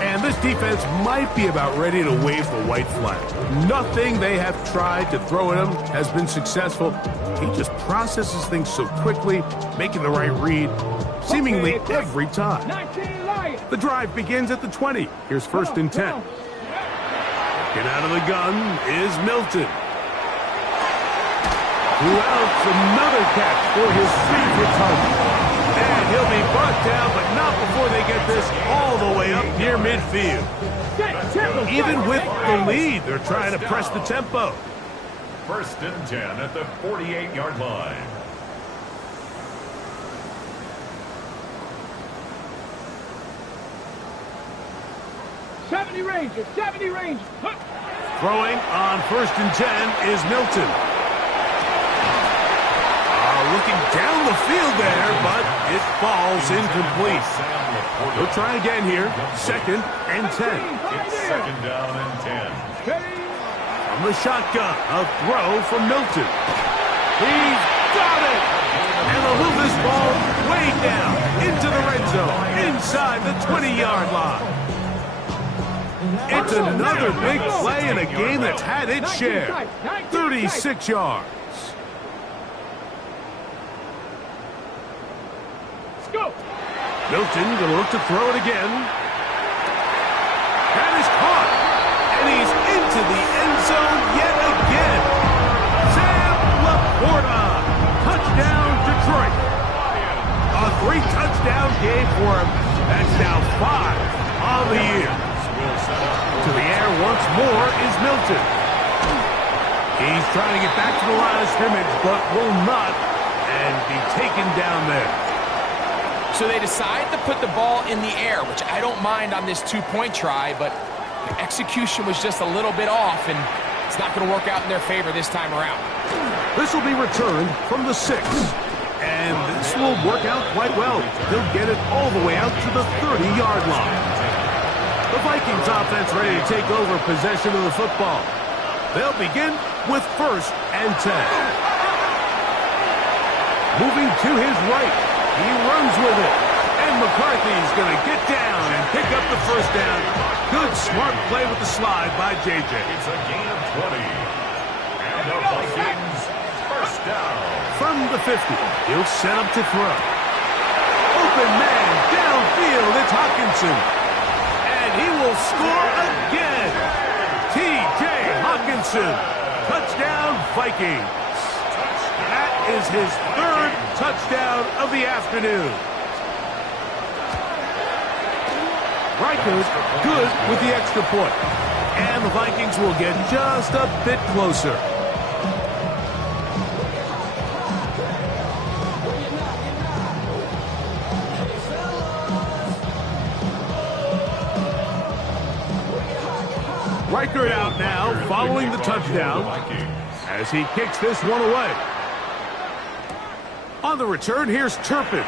And this defense might be about ready to wave the white flag. Nothing they have tried to throw at him has been successful. He just processes things so quickly, making the right read, seemingly every time. The drive begins at the 20. Here's first and 10. Get out of the gun is Milton. Who else? Another catch for his favorite target. And he'll be brought down, but not before they get this all the way up near midfield. Even with the lead, they're trying to press the tempo. First and 10 at the 48-yard line. '70 Rangers, 70 Rangers. Throwing on first and 10 is Milton. Looking down the field there, but it falls incomplete. He'll try again here. Second and 10. It's second down and 10. From the shotgun, a throw from Milton. He's got it! And they'll move this ball way down into the red zone, inside the 20-yard line. It's another big play in a game that's had its share. 36 yards. Milton going to look to throw it again. That is caught. And he's into the end zone yet again. Sam Laporta. Touchdown, Detroit. A 3-touchdown game for him. That's now 5 on the year. To the air once more is Milton. He's trying to get back to the line of scrimmage, but will not, and be taken down there. So they decide to put the ball in the air, which I don't mind on this two-point try, but the execution was just a little bit off, and it's not going to work out in their favor this time around. This will be returned from the 6. And this will work out quite well. They'll get it all the way out to the 30-yard line. The Vikings offense ready to take over possession of the football. They'll begin with first and 10. Moving to his right. He runs with it. And McCarthy's going to get down and pick up the first down. Good, smart play with the slide by JJ. It's a gain of 20. And the Vikings first down. From the 50, he'll set up to throw. Open man, downfield, it's Hawkinson. And he will score again. T.J. Hawkinson, touchdown Vikings. That is his third touchdown of the afternoon. Riker's good with the extra point. And the Vikings will get just a bit closer. Riker out now, following the touchdown, as he kicks this one away. On the return, here's Turpin.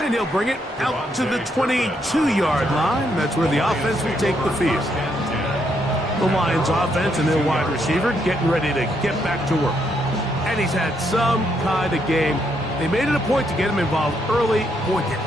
And he'll bring it out to the 22-yard line. That's where the offense will take the field. The Lions offense and their wide receiver getting ready to get back to work. And he's had some kind of game. They made it a point to get him involved early, pointed.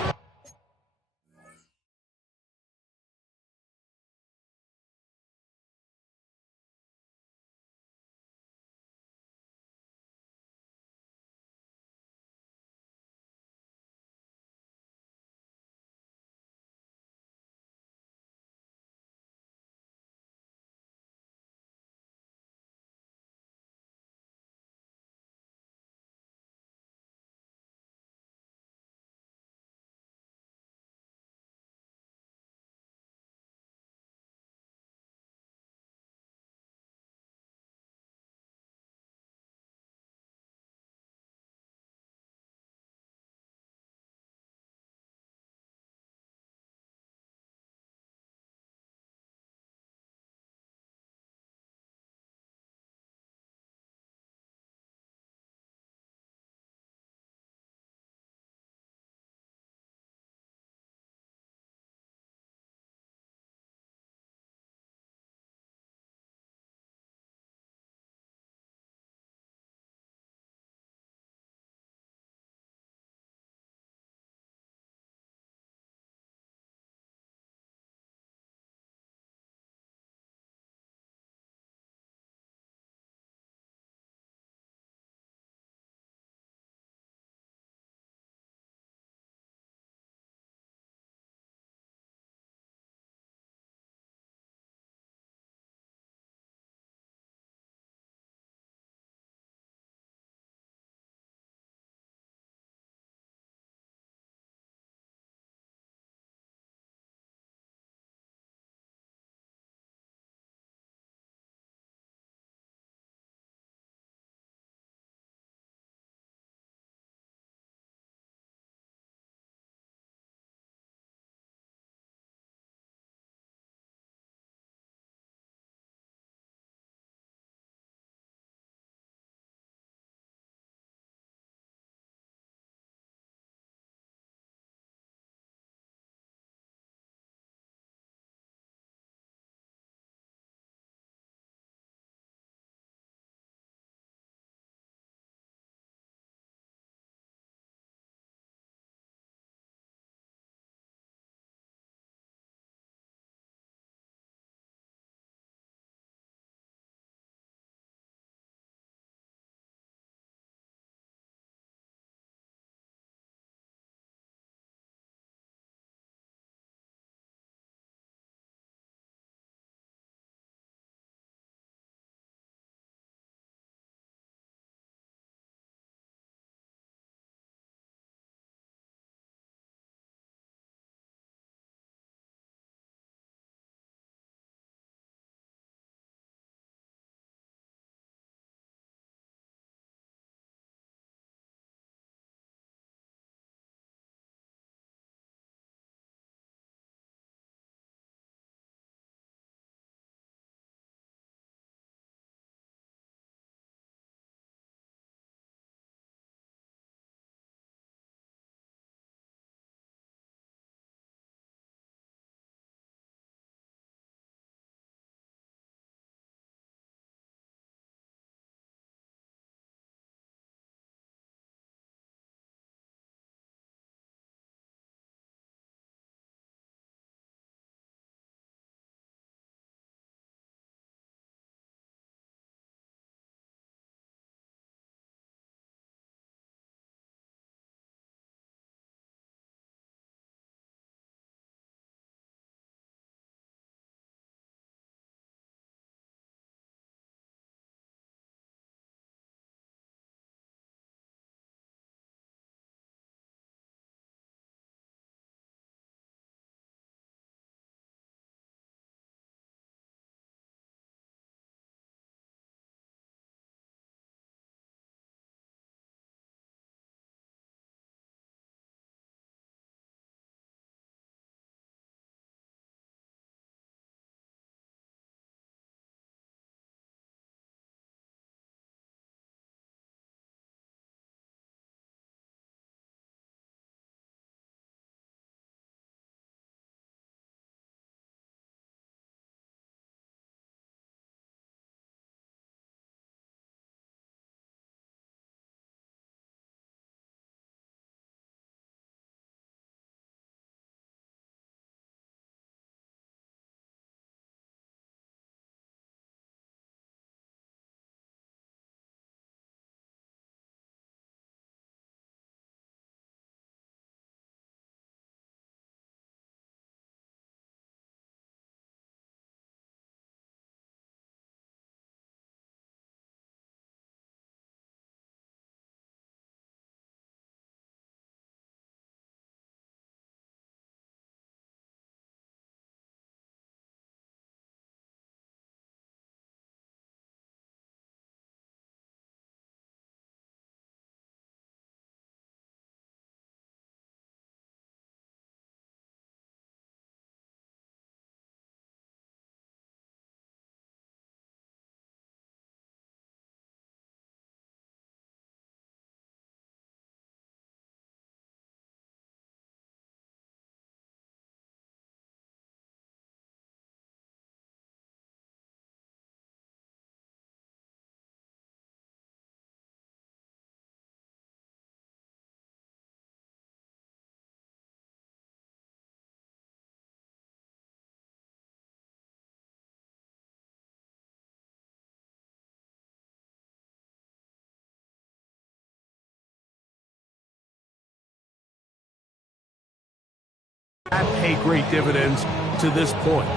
pay great dividends to this point.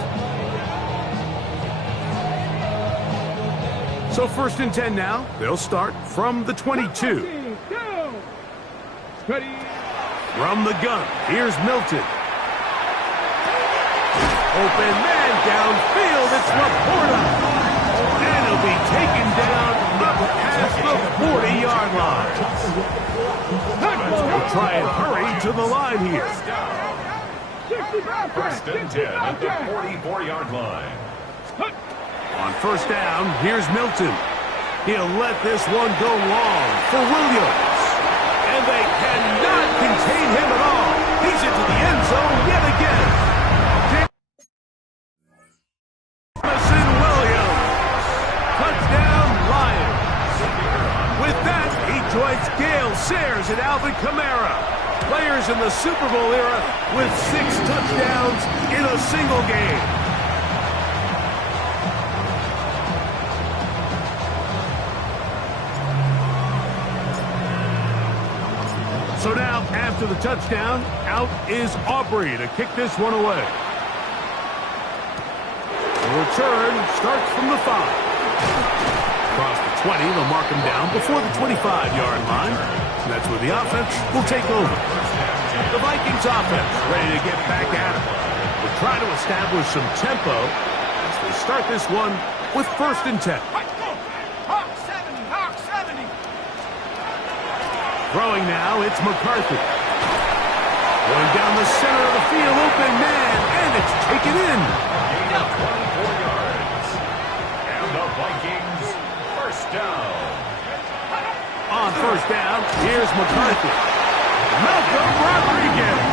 So 1st and 10 now. They'll start from the 22. Ready. From the gun, here's Milton. Open man downfield, it's Laporta. And he'll be taken down up past the 40-yard line. We'll try and hurry to the line here. 1st and 10 at the 44-yard line. On 1st down, here's Milton. He'll let this one go long for Williams. And they cannot contain him at all. He's into the end zone yet again. Jamison Williams. Touchdown, Lions. With that, he joins Gale Sayers and Alvin Kamara. Players in the Super Bowl era with 6 touchdowns in a single game. So now, after the touchdown, out is Aubrey to kick this one away. The return starts from the 5. Across the 20, they'll mark him down before the 25-yard line. And that's where the offense will take over. The Vikings offense ready to get back at it. We'll try to establish some tempo as they start this one with 1st and 10. Throwing now, it's McCarthy. Going down the center of the field, open man, and it's taken in. Gain of 24 yards. And the Vikings, 1st down. On 1st down, here's McCarthy. Malcolm Rodriguez.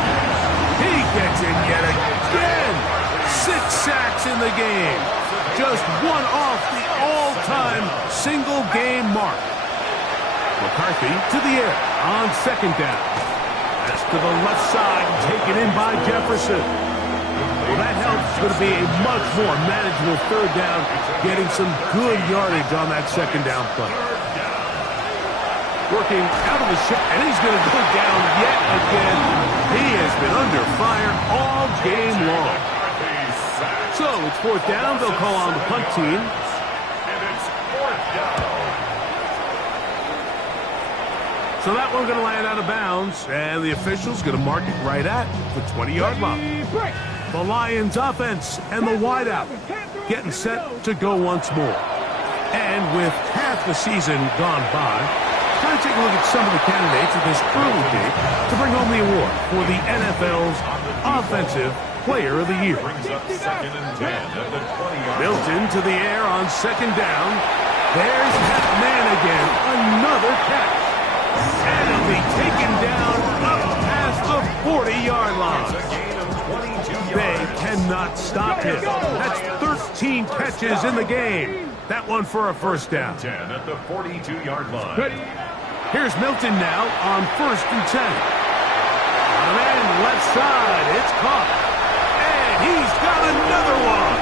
He gets in yet again. 6 sacks in the game. Just one off the all-time single-game mark. McCarthy to the air on 2nd down. That's to the left side, taken in by Jefferson. Well, that helps. It's going to be a much more manageable 3rd down, getting some good yardage on that 2nd down play. Working out of the shot, and he's going to go down yet again. He has been under fire all game long. So it's 4th down. They'll call on the punt team. And it's 4th down. So that one's going to land out of bounds, and the official's going to mark it right at the 20-yard line. The Lions offense and the wideout getting set to go once more. And with half the season gone by, time to take a look at some of the candidates of this early game to bring home the award for the NFL's Offensive Player of the Year. Brings up 2nd and 10 at the 20-yard line. Milton to the air on 2nd down. There's that man again, another catch. And he'll be taken down up past the 40-yard line. They cannot stop him. That's 13 catches in the game. That one for a 1st down. 10 at the 42-yard line. Here's Milton now on 1st and 10. On the man left side, it's caught. And he's got another one.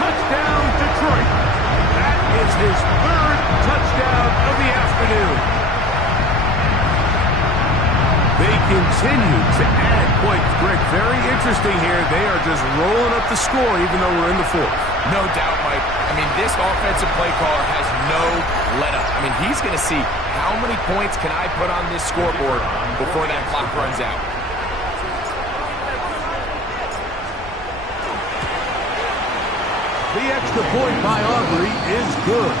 Touchdown, Detroit. That is his 3rd touchdown of the afternoon. They continue to add points. Greg, very interesting here. They are just rolling up the score even though we're in the 4th. No doubt, Mike. I mean, this offensive play caller has no let-up. I mean, he's going to see how many points can I put on this scoreboard before that clock runs out. The extra point by Aubrey is good.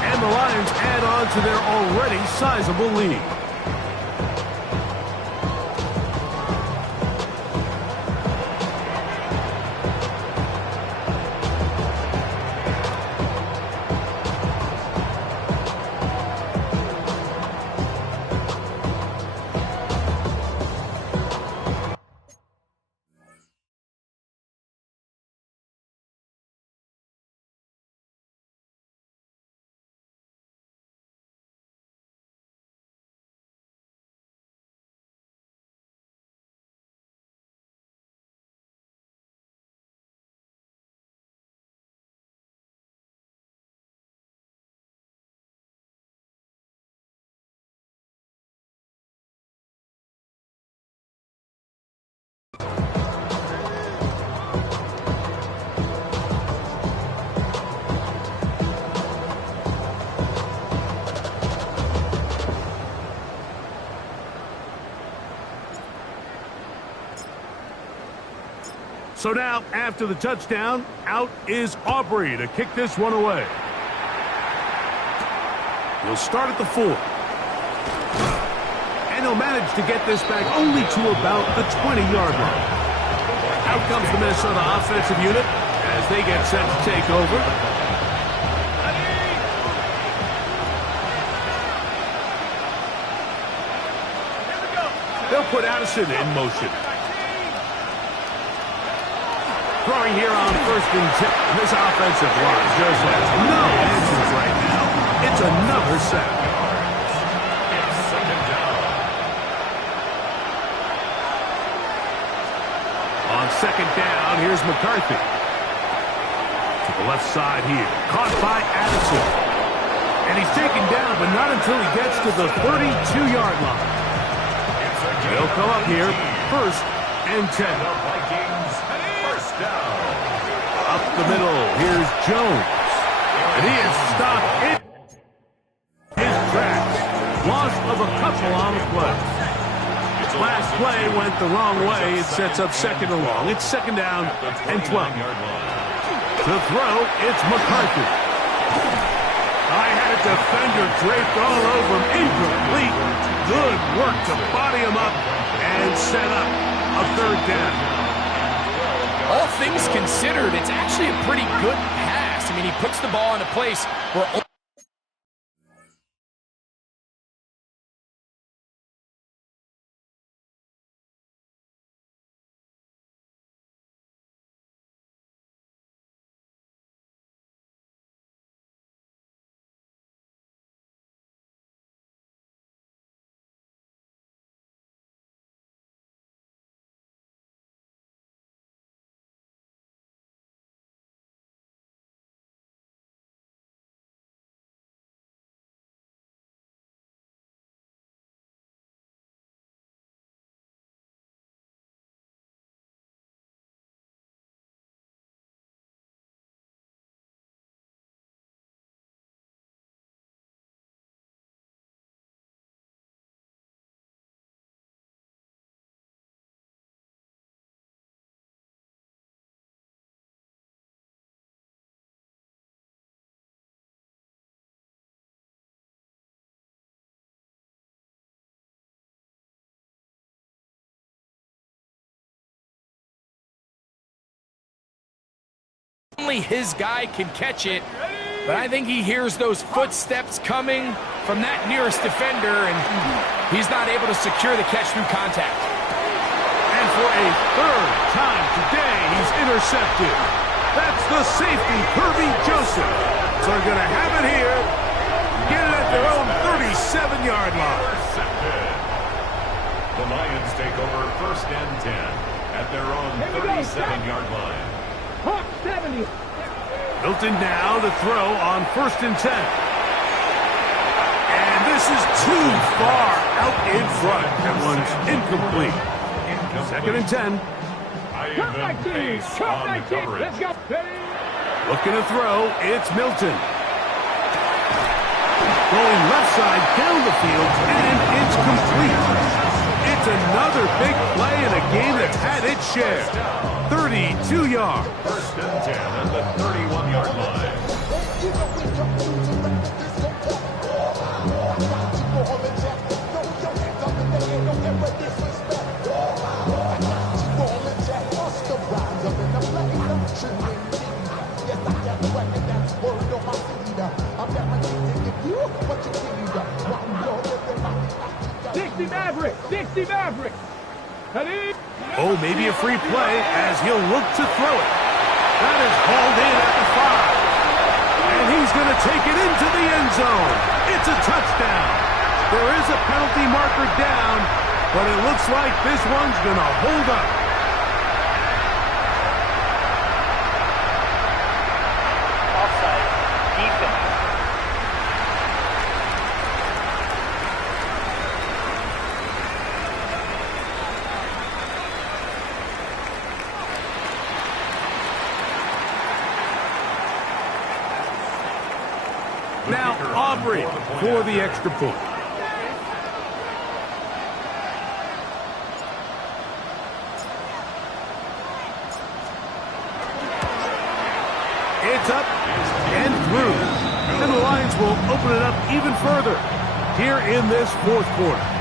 And the Lions add on to their already sizable lead. So now, after the touchdown, out is Aubrey to kick this one away. He'll start at the 4. And he'll manage to get this back only to about the 20-yard line. Out comes the Minnesota offensive unit as they get set to take over. They'll put Addison in motion. Throwing here on 1st and 10. This offensive line just has no answers right now. It's another sack. It's 2nd down. On 2nd down, here's McCarthy. To the left side here. Caught by Addison. And he's taken down, but not until he gets to the 32-yard line. They'll come up here, 1st and 10. The Vikings, 1st down. Up the middle, here's Jones. And he is stopped in his tracks. Loss of a couple on the play. Last play went the wrong way. It sets up 2nd and long. It's 2nd down and 12. To throw, it's McCarthy. I had a defender draped all over him. Incomplete. Good work to body him up and set up a 3rd down. All things considered, it's actually a pretty good pass. I mean, he puts the ball in a place where only his guy can catch it, but I think he hears those footsteps coming from that nearest defender, and he's not able to secure the catch through contact. And for a 3rd time today, he's intercepted. That's the safety, Kirby Joseph. So they're going to have it here. Get it at their own 37-yard line. Intercepted. The Lions take over 1st and 10 at their own 37-yard line. Hawk 70. Milton now to throw on 1st and 10. And this is too far out in front. That one's incomplete. 2nd and 10. Cut my team. Cut my team. Let's go. Looking to throw, it's Milton. Going left side down the field, and it's complete. It's another big play in a game that's had its share. 32 yards. 1st and 10 at the 31-yard line. Dixie Maverick. Oh, maybe a free play as he'll look to throw it. That is hauled in at the 5. And he's going to take it into the end zone. It's a touchdown. There is a penalty marker down, but it looks like this one's going to hold up. Offside. Defense. Now Aubrey for the extra point. gets up and through. And the Lions will open it up even further here in this fourth quarter.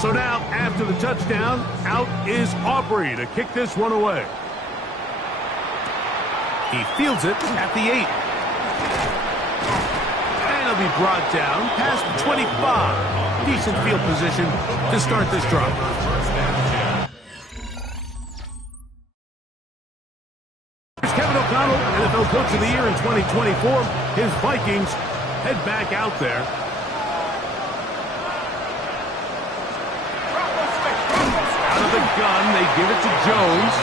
So now, after the touchdown, out is Aubrey to kick this one away. He fields it at the 8. And he'll be brought down past the 25. Decent field position to start this drive. Here's Kevin O'Connell, NFL Coach of the Year in 2024. His Vikings head back out there. Out of the gun, they give it to Jones.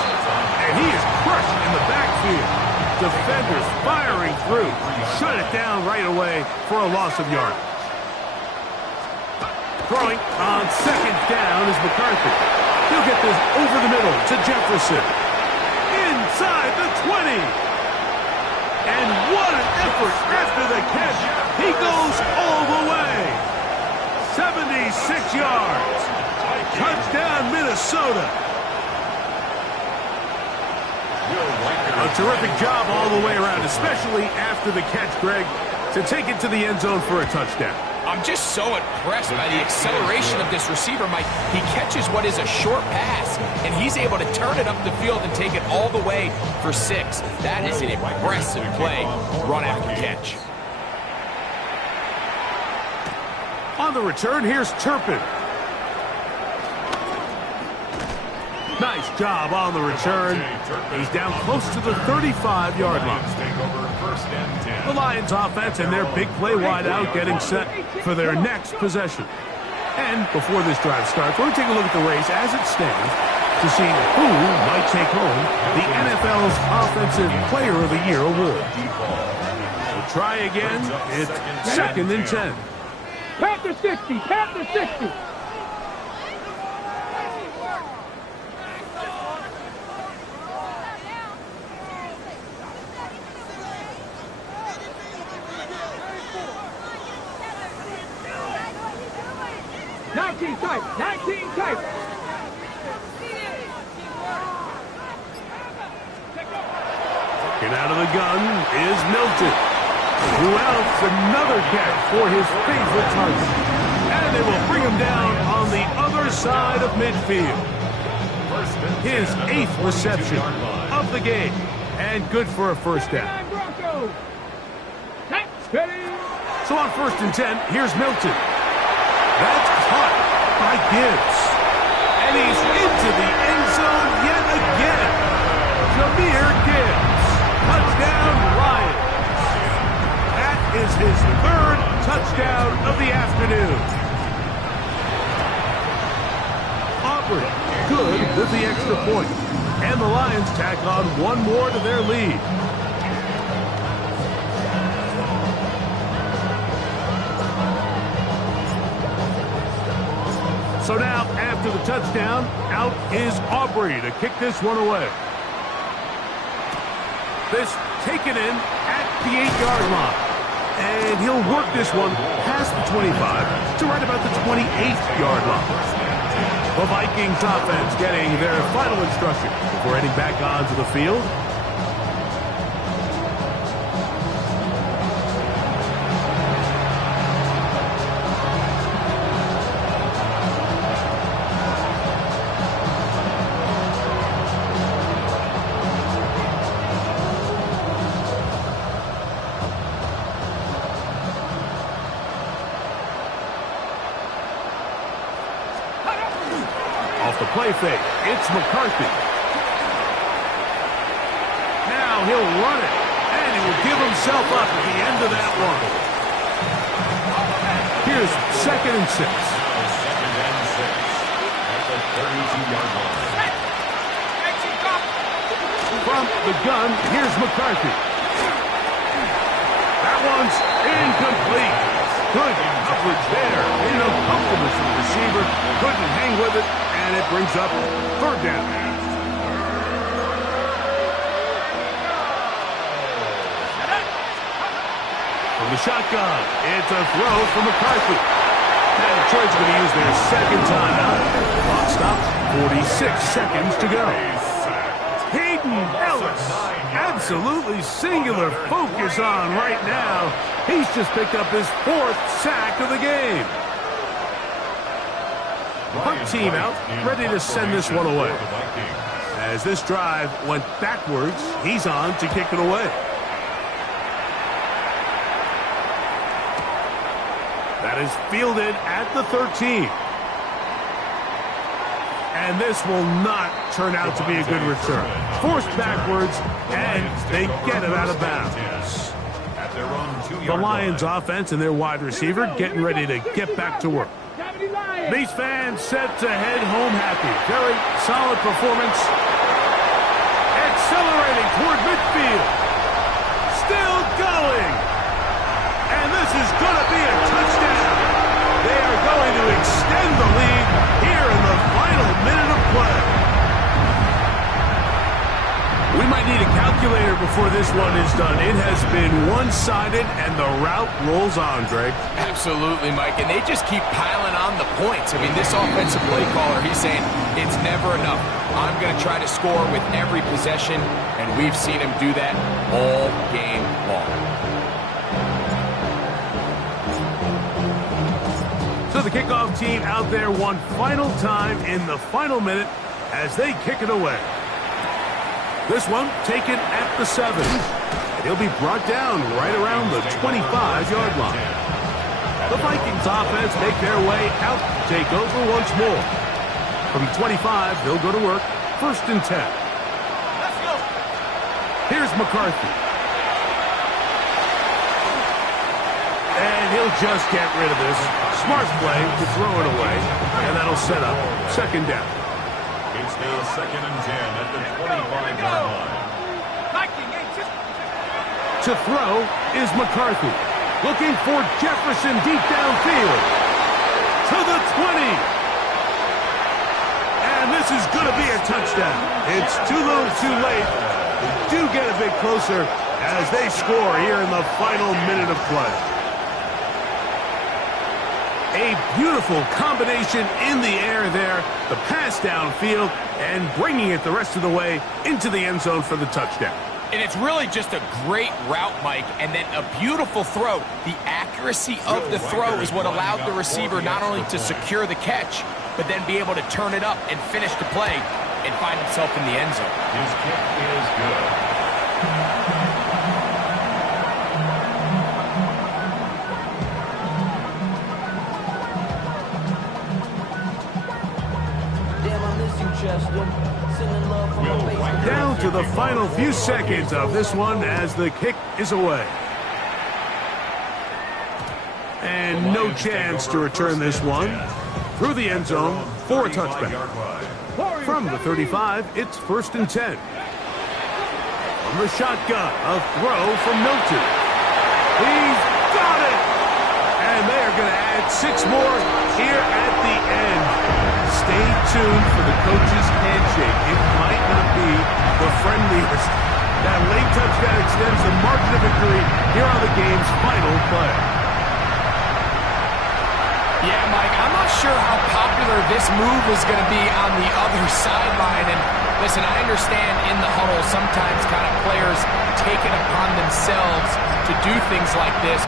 And he is crushed in the backfield. Defenders firing through. Shut it down right away for a loss of yardage. Throwing on second down is McCarthy. He'll get this over the middle to Jefferson. Inside the 20. And what an effort after the catch. He goes all the way. 76 yards. Touchdown, Minnesota. A terrific job all the way around, especially after the catch, Greg, to take it to the end zone for a touchdown. I'm just so impressed by the acceleration of this receiver, Mike. He catches what is a short pass, and he's able to turn it up the field and take it all the way for 6. That is an impressive play, run after catch. On the return, here's Turpin. Nice job on the return. He's down close to the 35-yard line. The Lions offense and their big play wideout getting set for their next possession. And before this drive starts, we're going to take a look at the race as it stands to see who might take home the NFL's Offensive Player of the Year award. We'll try again. It's 2nd and 10. Panther 60, Panther 60. Type, 19 type. Get out of the gun is Milton. Who else? Another catch for his favorite target. And they will bring him down on the other side of midfield. His 8th reception of the game. And good for a first down. So on 1st and 10, here's Milton. That's caught by Gibbs. And he's into the end zone yet again. Jahmyr Gibbs. Touchdown, Lions. That is his 3rd touchdown of the afternoon. Aubrey, good with the extra point. And the Lions tack on one more to their lead. So now, after the touchdown, out is Aubrey to kick this one away. This taken in at the 8-yard line. And he'll work this one past the 25 to right about the 28-yard line. The Vikings offense getting their final instruction before heading back onto the field. Off the play fake, it's McCarthy. Now he'll run it, and he will give himself up at the end of that one. Here's 2nd and 6. From the gun, here's McCarthy. That one's incomplete. Good coverage there. No comfortable for the receiver. Couldn't hang with it, and it brings up 3rd down. From the shotgun, it's a throw from McCarthy. And Detroit's going to use their 2nd timeout. Clock stops, 46 seconds to go. Hayden Ellis, absolutely singular focus on right now. He's just picked up his 4th sack of the game. Punt team out, ready to send this one away. As this drive went backwards, he's on to kick it away. That is fielded at the 13. And this will not turn out to be a good return. Forced backwards, and they get him out of bounds. The Lions offense and their wide receiver getting ready to get back to work. These fans set to head home happy. Very solid performance. Accelerating toward midfield. Still going. And this is going to be a touchdown. They are going to extend the lead here in the final minute of play. We might need a calculator before this one is done. It has been one-sided, and the route rolls on, Greg. Absolutely, Mike, and they just keep piling on the points. I mean, this offensive play caller, he's saying it's never enough. I'm going to try to score with every possession, and we've seen him do that all game long. So the kickoff team out there one final time in the final minute as they kick it away. This one taken at the 7. And he'll be brought down right around the 25-yard line. The Vikings offense make their way out to take over once more. From the 25, they'll go to work. 1st and 10. Let's go. Here's McCarthy. And he'll just get rid of this. Smart play to throw it away. And that'll set up 2nd down. It's now 2nd and 10 at the 25-yard line. To throw is McCarthy. Looking for Jefferson deep downfield. To the 20. And this is going to be a touchdown. It's too little too late. They do get a bit closer as they score here in the final minute of play. A beautiful combination in the air there. The pass downfield and bringing it the rest of the way into the end zone for the touchdown. And it's really just a great route, Mike, and then a beautiful throw. The accuracy of the throw is what allowed the receiver not only to secure the catch, but then be able to turn it up and finish the play and find himself in the end zone. His kick is good. Down to the final few seconds of this one as the kick is away. And no chance to return this one through the end zone for a touchback. From the 35, it's 1st and 10. From the shotgun, a throw from Milton. He's got it! And they are going to add 6 more here at the end. Stay tuned for the coach's handshake. It might not be the friendliest. That late touchdown extends the margin of victory here on the game's final play. Yeah, Mike, I'm not sure how popular this move is going to be on the other sideline. And listen, I understand in the huddle sometimes kind of players take it upon themselves to do things like this.